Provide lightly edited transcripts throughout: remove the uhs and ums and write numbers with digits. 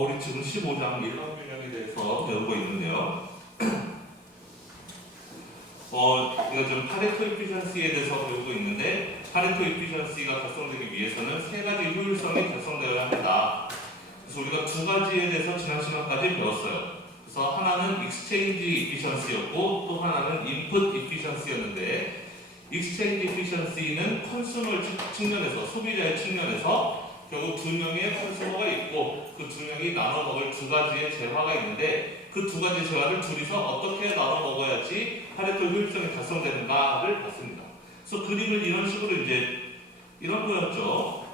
우리 지금 15장 일반균형에 대해서 배우고 있는데요. 우리가 지금 파레토 이피션시에 대해서 배우고 있는데, 파레토 이피션시가 달성되기 위해서는 세 가지 효율성이 달성되어야 합니다. 그래서 우리가 두 가지에 대해서 지난 시간까지 배웠어요. 그래서 하나는 익스체인지 이피션시였고 또 하나는 인풋 이피션시였는데, 익스체인지 이피션시는 컨슈머 측면에서, 소비자의 측면에서 결국 두 명의 컨슈머가 있고 그 두 명이 나눠 먹을 두 가지의 재화가 있는데, 그 두 가지 재화를 둘이서 어떻게 나눠 먹어야지 파레토 효율성이 달성되는가를 봤습니다. 그래서 그림을 이런 식으로 이런 거였죠.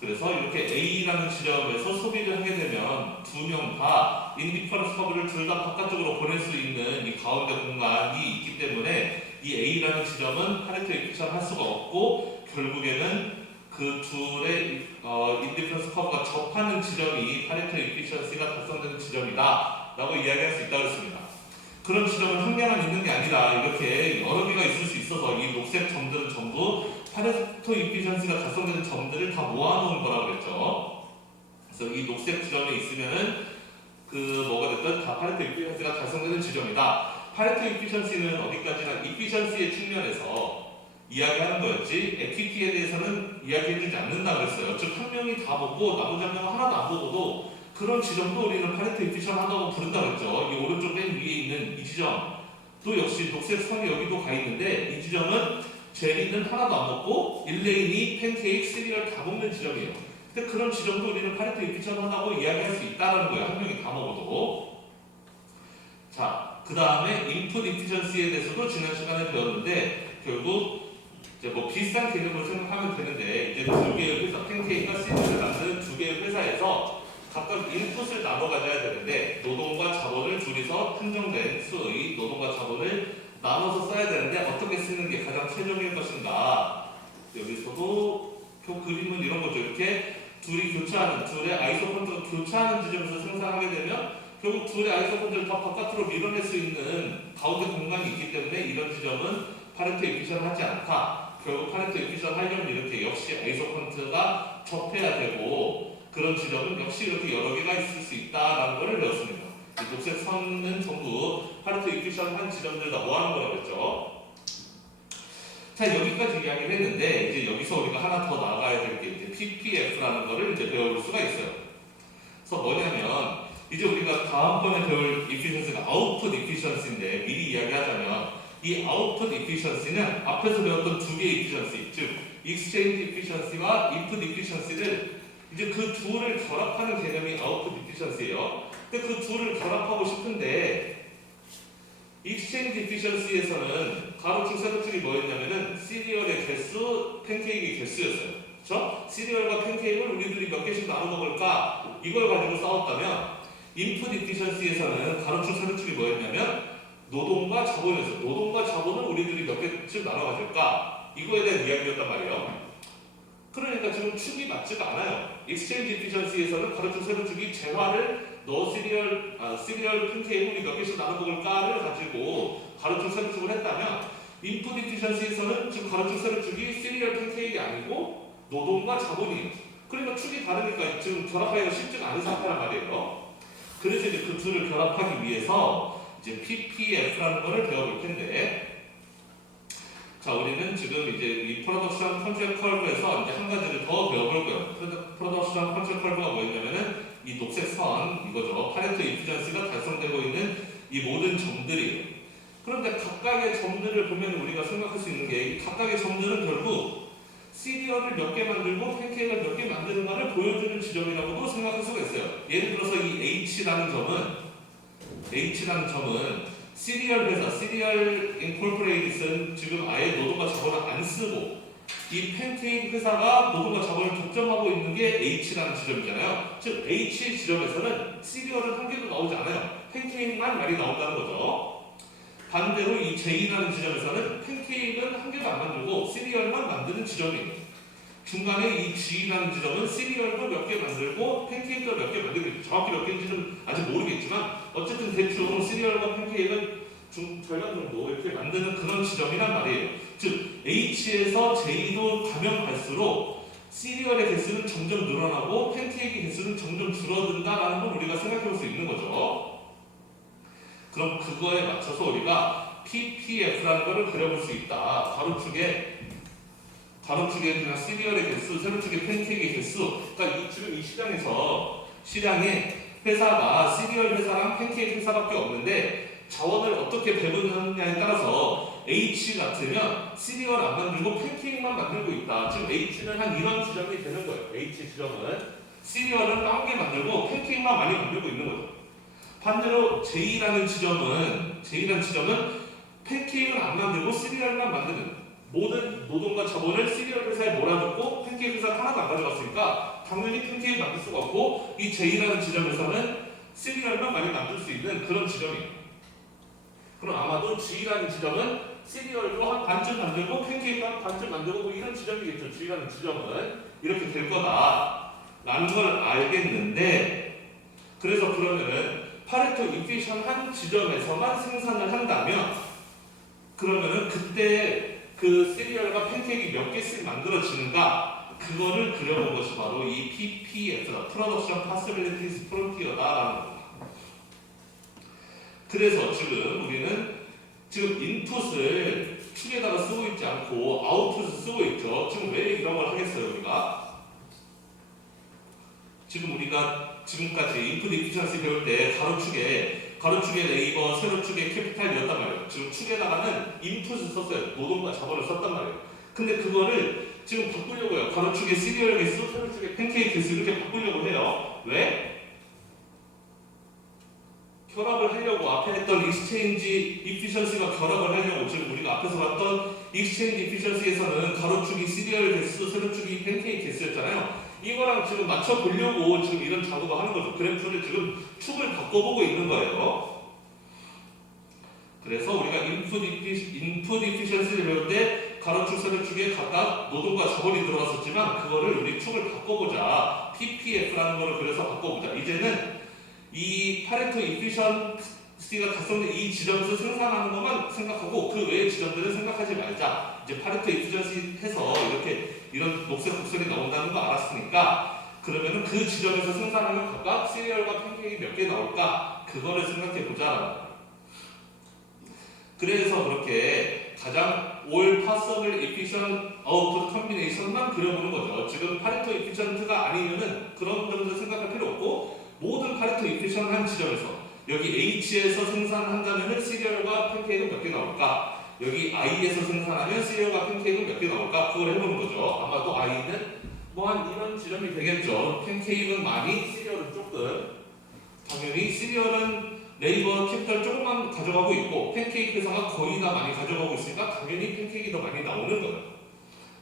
그래서 이렇게 A라는 지점에서 소비를 하게 되면 두 명 다 인디퍼런스 커브를 둘 다 바깥쪽으로 보낼 수 있는 이 가운데 공간이 있기 때문에 이 A라는 지점은 파레토 이피션 할 수가 없고, 결국에는 그 둘의 인디퍼런스 커브가 접하는 지점이 파레토 이피션시가 달성되는 지점이다 라고 이야기할 수 있다고 했습니다. 그런 지점은 한 개만 있는 게 아니라 이렇게 여러 개가 있을 수 있어서 이 녹색 점들은 전부 파레토 이피션시가 달성되는 점들을 다 모아놓은 거라고 그랬죠. 그래서 이 녹색 지점에 있으면은 뭐가 됐든 다 파레토 이피션시가 달성되는 지점이다. 파레토 이피션시는 어디까지나 이피션시의 측면에서 이야기하는 거였지, 에퀴티에 대해서는 이야기해주지 않는다 그랬어요. 즉, 한 명이 다 보고 나머지 한 명은 하나도 안 보고도 그런 지점도 우리는 파레토 이피션 하다고 부른다 그랬죠. 이 오른쪽 맨 위에 있는 이 지점 또 역시 녹색 선이 여기도 가 있는데, 이 지점은 제리는 하나도 안 먹고 1레인이 팬케이크, 시리얼 다 먹는 지점이에요. 근데 그런 지점도 우리는 파레토 이피션 하다고 이야기할 수 있다는 거예요. 한 명이 다 먹어도. 자, 그 다음에 인풋 이피션시에 대해서도 지난 시간에 배웠는데, 결국 비슷한 개념으로 생각하면 되는데, 이제 두 개의 회사, 팬케이크와 시리얼을 만드는 두 개의 회사에서 각각 인풋을 나눠 가져야 되는데, 노동과 자본을 둘이서 한정된 수의 노동과 자본을 나눠서 써야 되는데 어떻게 쓰는 게 가장 최적일 것인가. 여기서도 그림은 이런 거죠. 이렇게 둘이 교차하는, 둘의 아이소펀드가 교차하는 지점에서 생산하게 되면 결국 둘의 아이소펀드를 더 바깥으로 밀어낼 수 있는 가운데 공간이 있기 때문에 이런 지점은 파레토 이피션 하지 않다. 결국 파레토 이피션 하려면 이렇게 역시 아이소펀드가 접해야 되고, 그런 지점은 역시 이렇게 여러 개가 있을 수 있다라는 것을 배웠습니다. 이 녹색 선은 전부 파레토 이피션 한 지점들 다 모아놓은 거라고 했죠. 자, 여기까지 이야기를 했는데, 이제 여기서 우리가 하나 더 나가야 될 게 이제 PPF라는 거를 이제 배워볼 수가 있어요. 그래서 뭐냐면, 이제 우리가 다음번에 배울 이피션시가 아웃풋 이피션시인데, 미리 이야기하자면 이 아웃풋 이피션시는 앞에서 배웠던 두 개의 이피션시, 즉 익스체인지 이피션시와 인풋 이피션시를 이제 그 둘을 결합하는 개념이 아웃풋 이피션시예요. 근데 그 둘을 결합하고 싶은데, 익스체인지 이피션시에서는 가로축 세로축이 뭐였냐면은 시리얼의 개수, 팬케이크의 개수였어요. 그렇죠? 시리얼과 팬케이크를 우리들이 몇 개씩 나눠 먹을까, 이걸 가지고 싸웠다면, 인풋 이피션시에서는 가로축 세로축이 뭐였냐면 노동과 자본이었어요. 노동과 자본을 우리들이 몇 개씩 나눠 가질까, 이거에 대한 이야기였단 말이에요. 그러니까 지금 축이 맞지가 않아요. 익스체인지 이피션시에서는 가로축 세로축이 재화를 시리얼 팬케이크 우리 몇 개씩 나눠 먹을까를 가지고 가로축 세로축을 했다면, 인풋 이피션시에서는 지금 가로축 세로축이 시리얼 팬케이크가 아니고 노동과 자본이에요. 그러니까 축이 다르니까 지금 결합하기가 쉽지가 않은 상태란 말이에요. 그래서 이제 그 둘을 결합하기 위해서 이제 PPF라는 거를 배워볼 텐데, 자, 우리는 지금 이제 이 프로덕션 컨트롤 커브에서 이제 한 가지를 더 배워볼 거예요. 프로덕션 컨트롤 커브가 뭐였냐면은 이 녹색 선, 이거죠. 파레토 이피션시가 달성되고 있는 이 모든 점들이에요. 그런데 각각의 점들을 보면 우리가 생각할 수 있는 게, 이 각각의 점들은 결국 시리얼을 몇 개 만들고 팬케이크를 몇 개 만드는가를 보여주는 지점이라고도 생각할 수가 있어요. 예를 들어서 이 H라는 점은 시리얼 회사, 시리얼 인콜포레이트는 지금 아예 노동과 자본을 안 쓰고, 이 팬케이크 회사가 노동과 자본을 독점하고 있는 게 H라는 지점이잖아요. 즉 H 지점에서는 시리얼은 한 개도 나오지 않아요. 팬케이크만 많이 나온다는 거죠. 반대로 이 J라는 지점에서는 팬케이크는 한 개도 안 만들고 시리얼만 만드는 지점이에요. 중간에 이 G라는 지점은 시리얼도 몇 개 만들고 팬케이크도 몇 개 만들고 있어요. 정확히 몇 개인지는 아직 모르겠지만 어쨌든 대충 시리얼과 팬케이크는 절반 정도 이렇게 만드는 그런 지점이란 말이에요. 즉 H에서 J로 가면 갈수록 시리얼의 개수는 점점 늘어나고 팬케이크 개수는 점점 줄어든다라는 걸 우리가 생각해 볼 수 있는 거죠. 그럼 그거에 맞춰서 우리가 PPF라는 거를 그려볼 수 있다. 가로축에 그냥 시리얼의 개수, 세로축에 팬케이크 개수. 그러니까 지금 이 시장에 회사가 시리얼 회사랑 팬케이크 회사밖에 없는데 자원을 어떻게 배분하느냐에 따라서 H 같으면 시리얼 안 만들고 팬케이크만 만들고 있다. 지금 H는 한 이런 지점이 되는 거예요. H 지점은 시리얼은 9개 만들고 팬케이크만 많이 만들고 있는 거죠. 반대로 J라는 지점은 팬케이크는 안 만들고 시리얼만 만드는, 모든 노동과 자본을 시리얼 회사에 몰아줬고 팬케이크 회사를 하나도 안 가져갔으니까 당연히 팬케이크 만들 수가 없고, 이 J라는 지점에서는 시리얼만 많이 만들 수 있는 그런 지점이에요. 그럼 아마도 G라는 지점은 시리얼도 한 반쯤 만들고 팬케이크 한 반쯤 만들고 뭐 이런 지점이겠죠. G라는 지점은 이렇게 될 거다라는 걸 알겠는데, 그래서 그러면은 파레토 이피션 한 지점에서만 생산을 한다면 그러면은 그때 그 시리얼과 팬케이크 몇 개씩 만들어지는가, 그거를 그려본 것이 바로 이 PPF다. Production Possibilities Frontier다라는 겁니다. 그래서 지금 우리는 인풋을 축에다가 쓰고 있지 않고 아웃풋을 쓰고 있죠. 지금 왜 이런 걸 하겠어요, 우리가? 지금 우리가 지금까지 인풋 이피션시 배울 때 가로축에 네이버, 세로축에 캐피탈이었단 말이에요. 지금 축에다가는 인풋을 썼어요. 노동과 자본을 썼단 말이에요. 근데 그거를 지금 바꾸려고 해요. 가로축에 시리얼 개수, 세로축에 팬케이크 개수 이렇게 바꾸려고 해요. 왜? 결합을 하려고, 앞에 했던 익스체인지 이피션시가 결합을 하려고. 지금 우리가 앞에서 봤던 익스체인지 이피션시에서는 가로축이 시리얼 개수, 세로축이 팬케이크 개수였잖아요. 이거랑 지금 맞춰보려고 지금 이런 작업을 하는 거죠. 그래프를 지금 축을 바꿔보고 있는 거예요. 그래서 우리가 인풋 이피션시를 배울 때 가로축, 세로축에 각각 노동과 자본이 들어갔었지만 그거를 우리 축을 바꿔보자. PPF라는 거를 그래서 바꿔보자. 이제는 이 파레토 이피션시가 달성된 이 지점에서 생산하는 것만 생각하고 그 외의 지점들은 생각하지 말자. 이제 파레토 이피션시 해서 이런 녹색 곡선이 나온다는 거 알았으니까, 그러면은 그 지점에서 생산하면 각각 시리얼과 팬케이크 몇 개 나올까? 그거를 생각해 보자. 그래서 그렇게 가장 all possible efficient output combination만 그려보는 거죠. 지금 파레토 이피션트가 아니면은 그런 점들 생각할 필요 없고, 모든 파레토 이피션 한 지점에서 여기 H에서 생산한다면은 시리얼과 팬케이크 몇 개 나올까? 여기 I에서 생산하면 시리얼과 팬케이크 몇 개 나올까? 그걸 해보는 거죠. 아마도 I는 뭐 한 이런 지점이 되겠죠. 팬케이크는 많이, 시리얼은 조금. 당연히 시리얼은 네이버 캐피탈 조금만 가져가고 있고 팬케이크 회사가 거의 다 많이 가져가고 있으니까 당연히 팬케이크가 더 많이 나오는 거예요.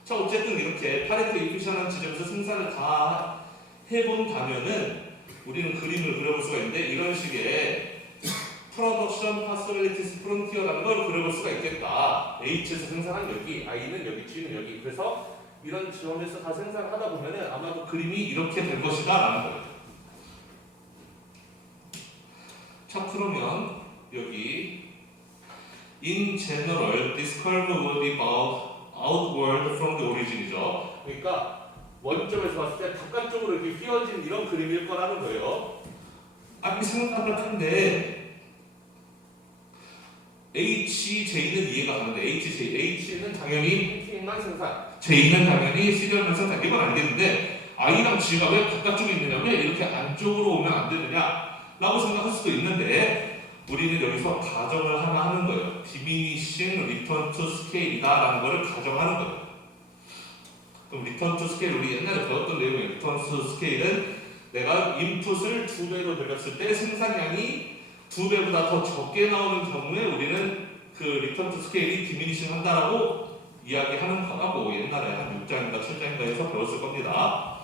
자, 어쨌든 이렇게 파레토 이피션한 지점에서 생산을 다 해본다면은 우리는 그림을 그려볼 수가 있는데, 이런 식의 Production Possibilities Frontier라는 걸 그려볼 수가 있겠다. H에서 생산한 여기, I는 여기, G는 여기. 그래서 이런 지점에서 다 생산하다 보면은 아마도 그림이 이렇게 될 것이다 라는 거예요. 자, 그러면 여기 In general, this curve will be outward from the origin이죠. 그러니까 원점에서 봤을 때 바깥쪽으로 이렇게 휘어진 이런 그림일 거라는 거예요. 앞이 생각을 하는데 HJ는 이해가 가는데 H는 당연히 팬케이크만 생산, J는 당연히 시리얼만 생산, 이건 알겠는데 I랑 G가 왜 바깥쪽에 있느냐, 왜 이렇게 안쪽으로 오면 안 되느냐 라고 생각할 수도 있는데, 우리는 여기서 가정을 하나 하는 거예요. Diminishing return to scale이다 라는 거를 가정하는 거예요. 그럼 리턴 투 스케일, 우리 옛날에 배웠던 내용이에요. 리턴 투 스케일은 내가 인풋을 2배로 늘렸을 때 생산량이 2배보다 더 적게 나오는 경우에 우리는 그 리턴 투 스케일이 디미니싱 한다라고 이야기하는 거라고 옛날에 한 6장인가 7장인가에서 배웠을 겁니다.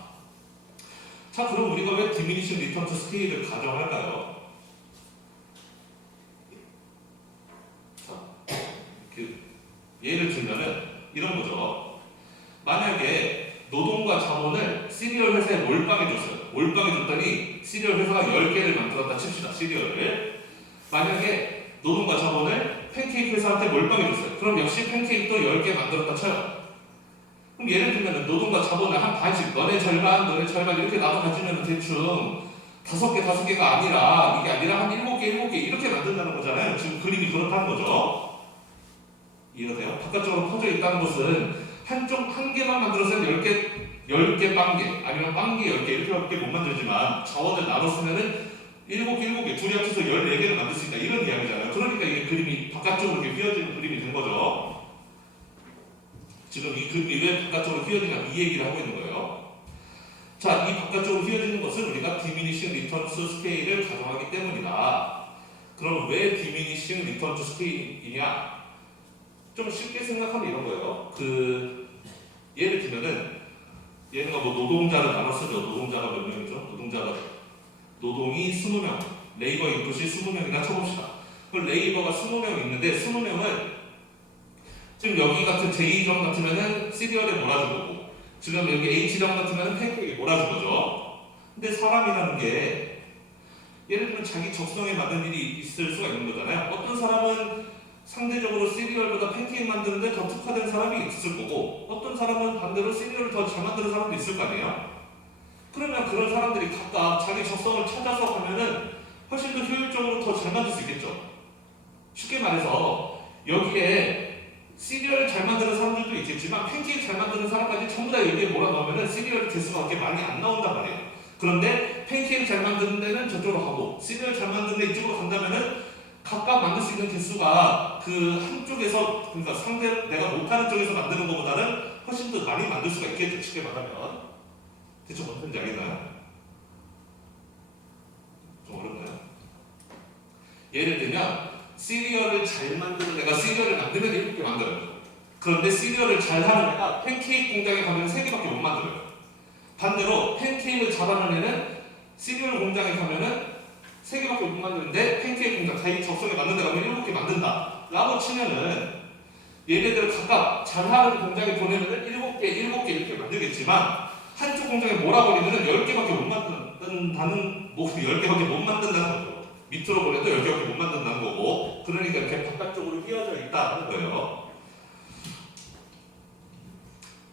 자, 그럼 우리가 왜 디미니싱 리턴 투 스케일을 가정할까요? 자, 예를 들면은 이런 거죠. 만약에 노동과 자본을 시리얼 회사에 몰빵해줬어요. 몰빵해줬더니 시리얼 회사가 10개를 만들었다 칩시다. 시리얼을. 만약에 노동과 자본을 팬케이크 회사한테 몰빵해줬어요. 그럼 역시 팬케이크도 10개 만들었다 쳐요. 그럼 예를 들면 노동과 자본을 한 반씩 너네 절반 이렇게 나눠 가지면 대충 5개가 아니라 이게 아니라 한 7개 이렇게 만든다는 거잖아요. 지금 그림이 그렇다는 거죠. 이해가 돼요? 바깥쪽으로 퍼져 있다는 것은 한 개만 만들어서 10개 빵개 아니면 빵개 10개 이렇게밖에 못 만들지만 자원을 나눠 쓰면은 7개 둘이 합쳐서 14개를 만들 수 있다 이런 이야기잖아요. 그러니까 이게 그림이 바깥쪽으로 이렇게 휘어지는 그림이 된 거죠. 지금 이 그림이 왜 바깥쪽으로 휘어지냐 이 얘기를 하고 있는 거예요. 자, 이 바깥쪽으로 휘어지는 것은 우리가 diminishing return to scale을 가정하기 때문이다. 그럼 왜 diminishing return to scale이냐? 좀 쉽게 생각하면 이런 거예요. 예를 들면은 얘가 뭐 노동자를 나눠 쓰죠. 노동자가 몇 명이죠? 노동이 20명, 레이버 인풋이 20명이나 쳐봅시다. 그럼 레이버가 20명 있는데 20명은 지금 여기 같은 J점 같으면은 시리얼에 몰아준 거고 지금 여기 H점 같으면은 팬케이크에 몰아준 거죠. 근데 사람이라는 게 예를 들면 자기 적성에 맞는 일이 있을 수가 있는 거잖아요. 어떤 사람은 상대적으로 시리얼보다 팬케이크 만드는데 더 특화된 사람이 있을 거고 어떤 사람은 반대로 시리얼을 더 잘 만드는 사람도 있을 거 아니에요. 그러면 그런 사람들이 각각 자기 적성을 찾아서 하면은 훨씬 더 효율적으로 더 잘 만들 수 있겠죠. 쉽게 말해서 여기에 시리얼을 잘 만드는 사람들도 있겠지만 팬케이크 잘 만드는 사람까지 전부 다 여기에 몰아넣으면은 시리얼 개수가 그렇게 많이 안 나온단 말이에요. 그런데 팬케이크 잘 만드는 데는 저쪽으로 가고 시리얼 잘 만드는 데 이쪽으로 간다면은 각각 만들 수 있는 개수가 그 한쪽에서 그러니까 내가 못하는 쪽에서 만드는 것보다는 훨씬 더 많이 만들 수가 있겠죠. 쉽게 말하면 대충 어떤 건지 알겠나요? 좀 어렵나요? 예를 들면 시리얼을 잘 만드는 애가 시리얼을 만들면 7개 만들어요. 그런데 시리얼을 잘 하는 애가 팬케이크 공장에 가면 3개밖에 못 만들어요. 반대로 팬케이크를 잘하는 애는 시리얼 공장에 가면은 3개밖에 못 만드는데 팬케이크 공장 자기 적성에 맞는 데 가면 7개 만든다 라고 치면은 얘네들 각각 잘하는 공장에 보내면은 7개 이렇게 만들겠지만 한쪽 공장에 몰아버리면은 10개밖에 못 만든다는 10개밖에 못 만든다는 거죠. 밑으로 보내도 10개밖에 못 만든다는 거고 그러니까 이렇게 바깥쪽으로 휘어져 있다는 거예요.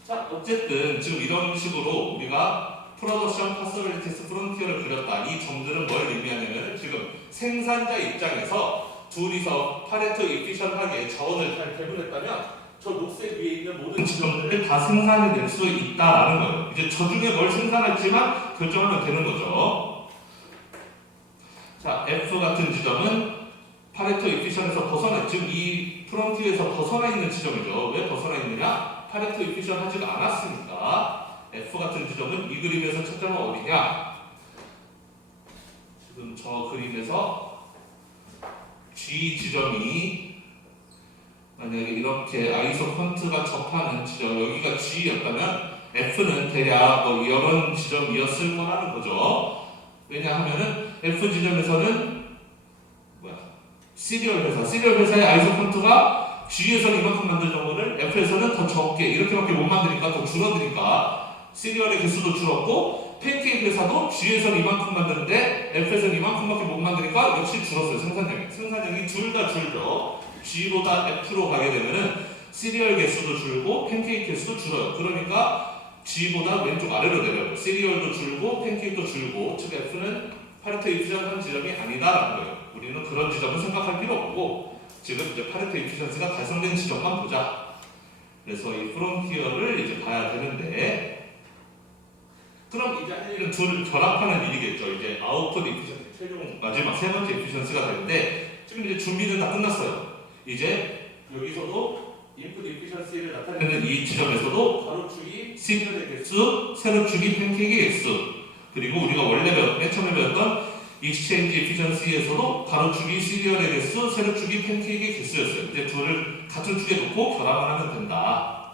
자, 어쨌든 지금 이런 식으로 우리가 프로덕션 파서빌리티스 프론티어를 그렸다. 이 점들은 뭘 의미하냐면 지금 생산자 입장에서 둘이서 파레토 이피션하게 자원을 잘 배분했다면 저 녹색 위에 있는 모든 지점들을 다 생산해낼 수 있다라는 거예요. 이제 저 중에 뭘 생산할지만 결정하면 되는 거죠. 자, F 같은 지점은 파레토 이피션에서 벗어나 지금 이 프론티어에서 벗어나 있는 지점이죠. 왜 벗어나 있느냐? 파레토 이피션 하지가 않았으니까. F 같은 지점은 이 그림에서 첫점은 어디냐? 지금 저 그림에서 G 지점이 만약에 이렇게 아이소컨트가 접하는 지점 여기가 G였다면 F는 대략 뭐 이런 지점이었을 거라는 거죠. 왜냐하면은 F 지점에서는 시리얼 회사의 아이소컨트가 G에서는 이만큼 만들던 거를 F에서는 더 적게 이렇게밖에 못 만드니까 더 줄어드니까 시리얼의 개수도 줄었고 팬케이크 회사도 G에서는 이만큼 만드는데 F에서는 이만큼밖에 못 만드니까 역시 줄었어요. 생산량이 둘 다 줄죠. G보다 F로 가게 되면은 시리얼 개수도 줄고 팬케이크 개수도 줄어요. 그러니까 G보다 왼쪽 아래로 내려요. 시리얼도 줄고 팬케이크도 줄고 즉 F는 파레토 이피션한 지점이 아니다라는 거예요. 우리는 그런 지점은 생각할 필요 없고 지금 이제 파레토 이피션스가 달성된 지점만 보자. 그래서 이 프론티어를 이제 봐야 되는데 그럼 이제 할 일은 둘을 결합하는 일이겠죠. 이제 아웃풋 이피션스 최종 마지막 세 번째 이피션스가 되는데 지금 이제 준비는 다 끝났어요. 이제 여기서도 인풋 이피션스를 나타내는 이 지점에서도 가로축이 시리얼의 개수, 세로축이 팬케이크의 개수 그리고 우리가 원래 맨 처음에 배웠던 익스체인지 이피션시에서도 가로축이 시리얼의 개수, 세로축이 팬케이크의 개수였어요. 이제 둘을 같은 축에 놓고 결합을 하면 된다.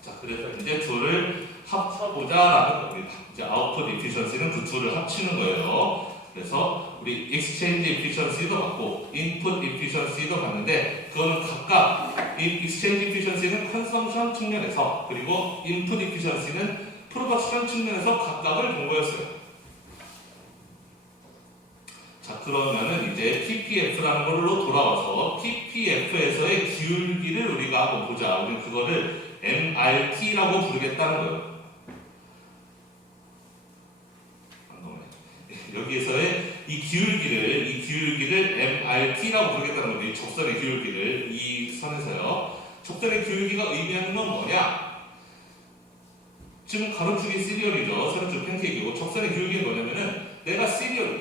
자, 그래서 이제 둘을 합쳐보자라는 겁니다. 이제 아웃풋 이피션시는 그 둘을 합치는 거예요. 그래서 우리 익스체인지 이피션시도 받고 인풋 이피션시도 받는데 그거는 각각 익스체인지 이피션시는 컨섬션 측면에서 그리고 인풋 이피션시는 프로덕션 측면에서 각각을 본 거였어요. 자, 그러면은 이제 PPF라는 걸로 돌아와서 PPF에서의 기울기를 우리가 한번 보자. 우리 그거를 MRT라고 부르겠다는 거예요. 여기에서의 이 기울기를 MRT라고 부르겠다는 거예요. 이 적선의 기울기를 이 선에서요. 적선의 기울기가 의미하는 건 뭐냐? 지금 가로축이 시리얼이죠. 세로축 팬케이크고 적선의 기울기는 뭐냐면은 내가 시리얼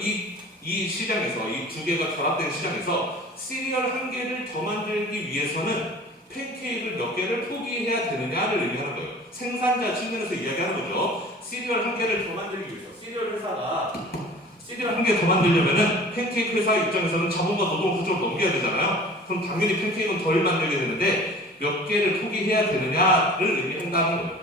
이 시장에서 이 두 개가 결합된 시장에서 시리얼 한 개를 더 만들기 위해서는 팬케이크를 몇 개를 포기해야 되느냐를 의미하는 거예요. 생산자 측면에서 이야기하는 거죠. 시리얼 한 개를 더 만들기 위해서 시리얼 회사가 시리얼 한 개 더 만들려면은 팬케이크 회사 입장에서는 자본과 노동 구조를 넘겨야 되잖아요. 그럼 당연히 팬케이크는 덜 만들게 되는데 몇 개를 포기해야 되느냐를 의미한다는 거예요.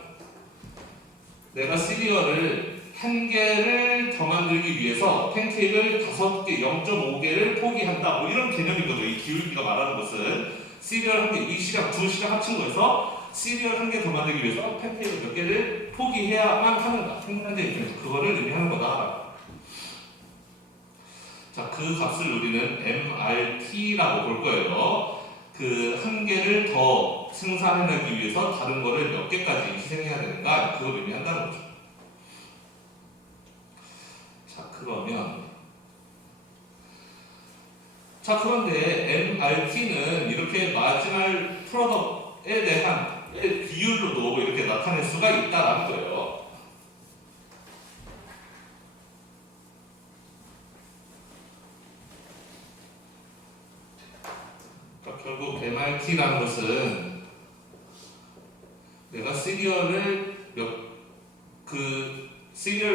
내가 시리얼을 한 개를 더 만들기 위해서 팬케이크를 5개, 0.5개를 포기한다. 뭐 이런 개념인 거죠. 이 기울기가 말하는 것은 시리얼 한 개, 이 시장, 두 시장 합친 거에서 시리얼 한 개 더 만들기 위해서 팬케이크 몇 개를 포기해야만 하는가. 생산자 입장에서 그거를 의미하는 거다. 자, 그 값을 우리는 MRT라고 볼 거예요. 그 한 개를 더 생산해내기 위해서 다른 거를 몇 개까지 희생해야 되는가 그걸 의미한다는 거죠. 그런데 MRT는 이렇게 마지막 프로덕트에 대한 비율로도 이렇게 나타낼 수가 있다는 거예요. 그러니까 결국 MRT라는 것은 내가 시리얼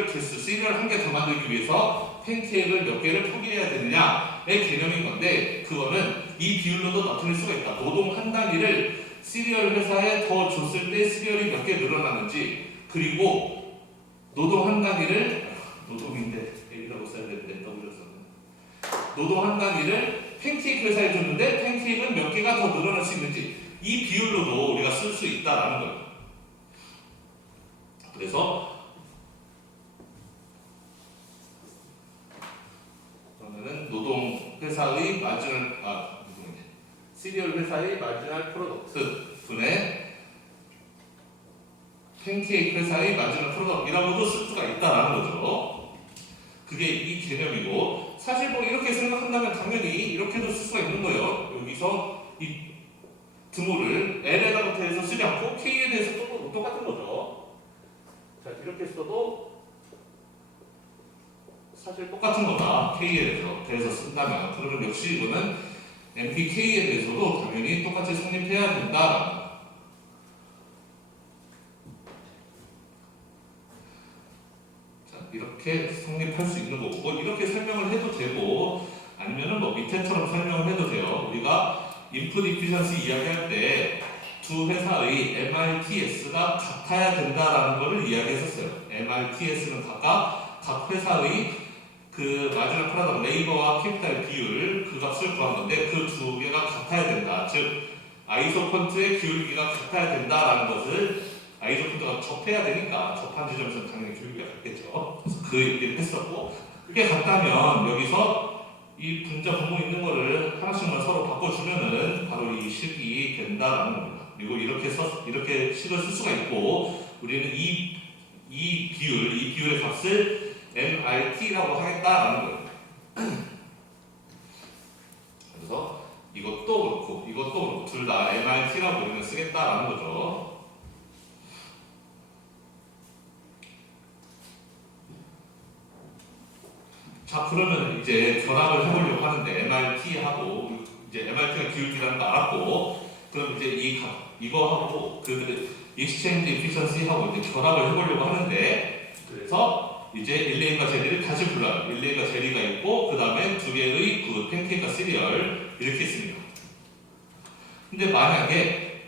개수, 시리얼 한 개 더 만들기 위해서 팬케이크를 몇 개를 포기해야 되느냐의 개념인 건데 그거는 이 비율로도 나타낼 수가 있다. 노동 한 단위를 시리얼 회사에 더 줬을 때 시리얼이 몇 개 늘어나는지 그리고 노동 한 단위를 노동인데 A라고 써야 되는데 떠올렸었네. 노동 한 단위를 팬케이크 회사에 줬는데 팬케이크는 몇 개가 더 늘어날 수 있는지 이 비율로도 우리가 쓸 수 있다라는 거예요. 그래서 그러면은 노동 회사의 시리얼 회사의 마지막 프로덕트 분의 팬케이크 회사의 마지막 프로덕트이라고도 쓸 수가 있다라는 거죠. 그게 이 개념이고 사실 뭐 이렇게 생각한다면 당연히 이렇게도 쓸 수가 있는 거예요. 여기서 이 드모를 L에다가 대해서 쓰지 않고 K에 대해서 또 똑같은 거죠. 자, 이렇게 써도 사실 똑같은 거다. K에 대해서 쓴다면 그러면 역시 이거는 MPK에 대해서도 당연히 똑같이 성립해야 된다. 자, 이렇게 성립할 수 있는 거고 이렇게 설명을 해도 되고 아니면은 뭐 밑에처럼 설명을 해도 돼요. 우리가 인풋 이피션시 이야기할 때 두 회사의 MRTS가 같아야 된다라는 것을 이야기했었어요. MRTS는 각 회사의 그 마지막 프로덕트 레이버와 캐피탈 비율 그 값을 구한 건데 그 두 개가 같아야 된다. 즉 아이소폰트의 기울기가 같아야 된다라는 것을 아이소폰트가 접해야 되니까 접한 지점에서 당연히 기울기가 같겠죠. 그래서 그 얘기를 했었고 그게 같다면 여기서 이 분자 분모 있는 거를 하나씩만 서로 바꿔주면은 바로 이 식이 된다라는 겁니다. 그리고 이렇게 식을 쓸 수가 있고 우리는 이 비율의 값을 MRT라고 하겠다라는 거예요. 그래서 이것도 그렇고 둘 다 MRT라고 우리는 쓰겠다라는 거죠. 자, 그러면 이제 결합을 해보려고 하는데 MRT하고 이제 MRT가 기울기라는 거 알았고 그럼 이제 이거하고 그 익스체인지 에피션시하고 이제 결합을 해보려고 하는데 그래서 이제 일레인과 제리를 다시 불러요. 일레인과 제리가 있고 그 다음에 두 개의 그 팬케이크와 시리얼 이렇게 있습니다. 근데 만약에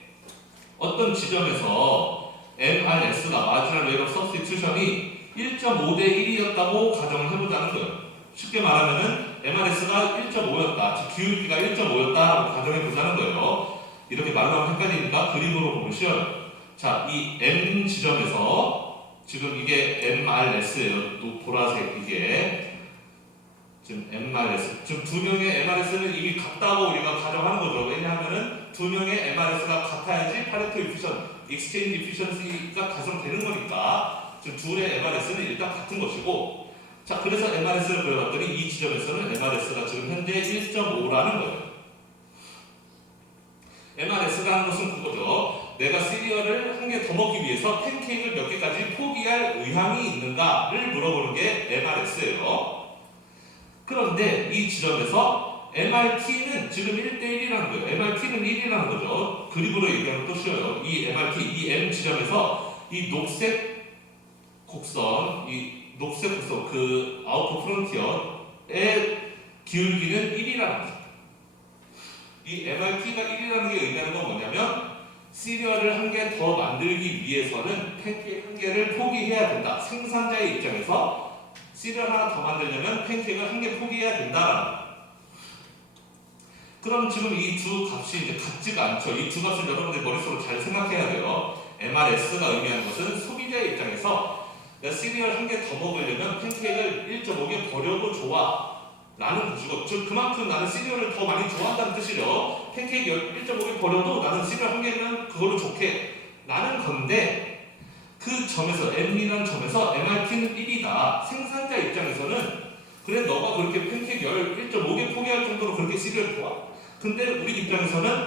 어떤 지점에서 MRS가 마지막 웨이브 서브스티튜션이 1.5대 1이었다고 가정을 해보자는 거예요. 쉽게 말하면은 MRS가 1.5였다, 즉 기울기가 1.5였다라고 가정해보자는 거예요. 이렇게 말로 하면 헷갈리니까 그림으로 보면 쉬워요. 자, 이 M 지점에서 지금 이게 MRS예요. 또 보라색 이게 지금 MRS, 지금 두 명의 MRS는 이미 같다고 우리가 가정하는 거죠. 왜냐하면은 두 명의 MRS가 같아야지 파레토 이피션, 익스체인지 이피션시가 가정되는 거니까 지금 둘의 MRS는 일단 같은 것이고, 자 그래서 MRS를 그려봤더니 이 지점에서는 MRS가 지금 현재 1.5라는 거예요. MRS라는 것은 그거죠. 내가 시리얼을 한 개 더 먹기 위해서 팬케이크를 몇 개까지 포기할 의향이 있는가를 물어보는 게 MRS예요. 그런데 이 지점에서 MRT는 지금 1대1이라는 거예요. MRT는 1이라는 거죠. 그립으로 얘기하면 또 쉬워요. 이 MRT, 이 M 지점에서 이 녹색 곡선, 그 아우터 프론티어의 기울기는 1이라는 거죠. 이 MRT가 1이라는 게 의미하는 건 뭐냐면 시리얼을 한 개 더 만들기 위해서는 팬케이크 한 개를 포기해야 된다. 생산자의 입장에서 시리얼 하나 더 만들려면 팬케이크를 한 개 포기해야 된다. 그럼 지금 이 두 값이 이제 같지가 않죠. 이 두 값을 여러분들 머릿속으로 잘 생각해야 돼요. MRS가 의미하는 것은 소비자의 입장에서 내가 시리얼 한 개 더 먹으려면 팬케이크를 1.5개 버려도 좋아 라는 것이고, 즉 그만큼 나는 시리얼을 더 많이 좋아한다는 뜻이죠. 팬케이크 1.5개 버려도 나는 시리얼 한 개면 그걸로 좋게 라는 건데, 그 점에서 M이라는 점에서 MRT는 1이다. 생산자 입장에서는 그래 너가 그렇게 팬케이크 1.5개 포기할 정도로 그렇게 시리얼 좋아? 근데 우리 입장에서는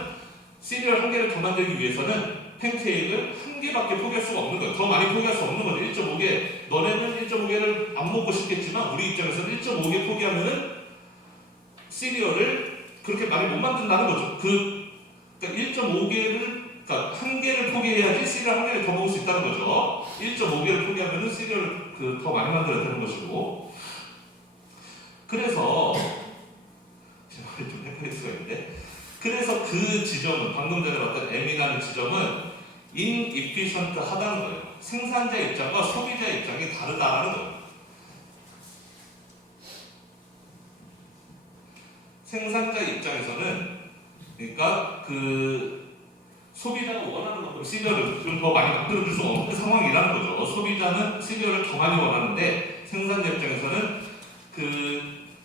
시리얼 한 개를 더 만들기 위해서는 팬케이크를 한 개밖에 포기할 수가 없는 거예요. 더 많이 포기할 수 없는 거죠. 1.5개. 너네는 1.5개를 안 먹고 싶겠지만 우리 입장에서는 1.5개 포기하면은 시리얼을 그렇게 많이 못 만든다는 거죠. 그러니까 1.5개를 그러니까 한 개를 포기해야지 시리얼 한 개를 더 먹을 수 있다는 거죠. 1.5개를 포기하면은 시리얼을 더 많이 만들어야 되는 것이고. 그래서 제 말이 좀 헷갈릴 수가 있는데, 그래서 그 지점은 방금 전에 봤던 M이라는 지점은 inefficient 하다는 거예요. 생산자 입장과 소비자 입장이 다르다는 거예요. 생산자 입장에서는 그러니까 소비자가 원하는 만큼 시리얼을 좀 더 많이 만들어줄 수 없는 상황이라는 거죠. 소비자는 시리얼을 더 많이 원하는데 생산자 입장에서는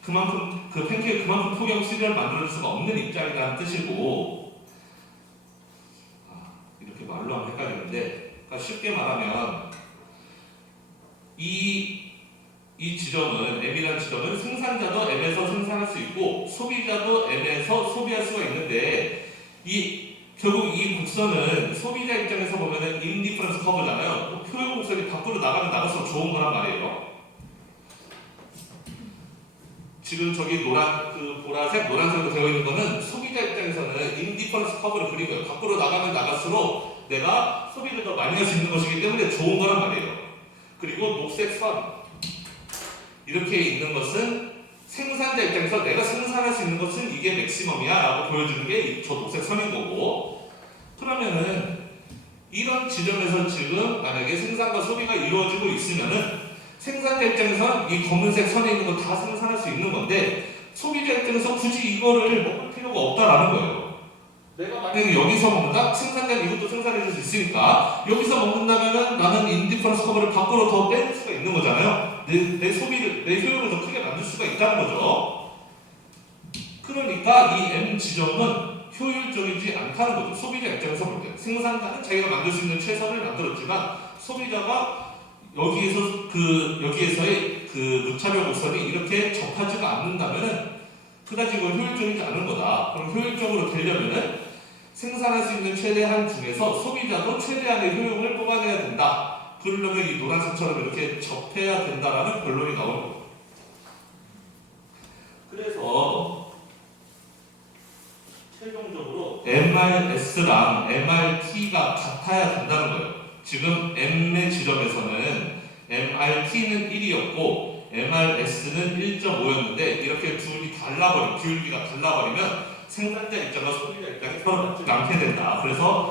그만큼 팬케이크 그만큼 포기하고 시리얼을 만들어줄 수가 없는 입장이라는 뜻이고, 이렇게 말로 하면 헷갈리는데, 그러니까 쉽게 말하면 이 지점은 M이라는 지점은 생산자도 M에서 생산할 수 있고 소비자도 M에서 소비할 수가 있는데, 결국 이 곡선은 소비자 입장에서 보면은 인디퍼런스 커브잖아요. 표현 곡선이 밖으로 나가면 나갈수록 좋은 거란 말이에요. 지금 저기 보라색, 노란색으로 되어 있는 거는 소비자 입장에서는 인디퍼런스 커브를 그린 거예요. 밖으로 나가면 나갈수록 내가 소비를 더 많이 할 수 있는 것이기 때문에 좋은 거란 말이에요. 그리고 녹색 선 이렇게 있는 것은 생산자 입장에서 내가 생산할 수 있는 것은 이게 맥시멈이야 라고 보여주는 게 저 녹색 선인 거고, 그러면은 이런 지점에서 지금 만약에 생산과 소비가 이루어지고 있으면은 생산자 입장에서 이 검은색 선에 있는 거 다 생산할 수 있는 건데 소비자 입장에서 굳이 이거를 먹을 필요가 없다라는 거예요. 내가 만약에 여기서 먹는다? 생산자는 이것도 생산해 줄 수 있으니까 여기서 먹는다면은 나는 인디퍼런스 커버를 밖으로 더 뺄 수가 있는 거잖아요. 내 소비를, 내 효용을 더 크게 만들 수가 있다는 거죠. 그러니까 이 M 지점은 효율적이지 않다는 거죠. 소비자 입장에서 볼 때. 생산자는 자기가 만들 수 있는 최선을 만들었지만 소비자가 여기에서의 무차별 곡선이 이렇게 접하지가 않는다면은 그다지 이건 효율적이지 않은 거다. 그럼 효율적으로 되려면은 생산할 수 있는 최대한 중에서 소비자도 최대한의 효용을 뽑아내야 된다. 그러려면 이 노란색처럼 이렇게 접해야 된다라는 결론이 나오는 거예요. 그래서 최종적으로 MRS랑 MRT가 같아야 된다는 거예요. 지금 M의 지점에서는 MRT는 1이었고 MRS는 1.5였는데 이렇게 둘이 기울기가 달라버리면 생산자 입장과 소비자 입장이 서로 맞지 않게 된다. 그래서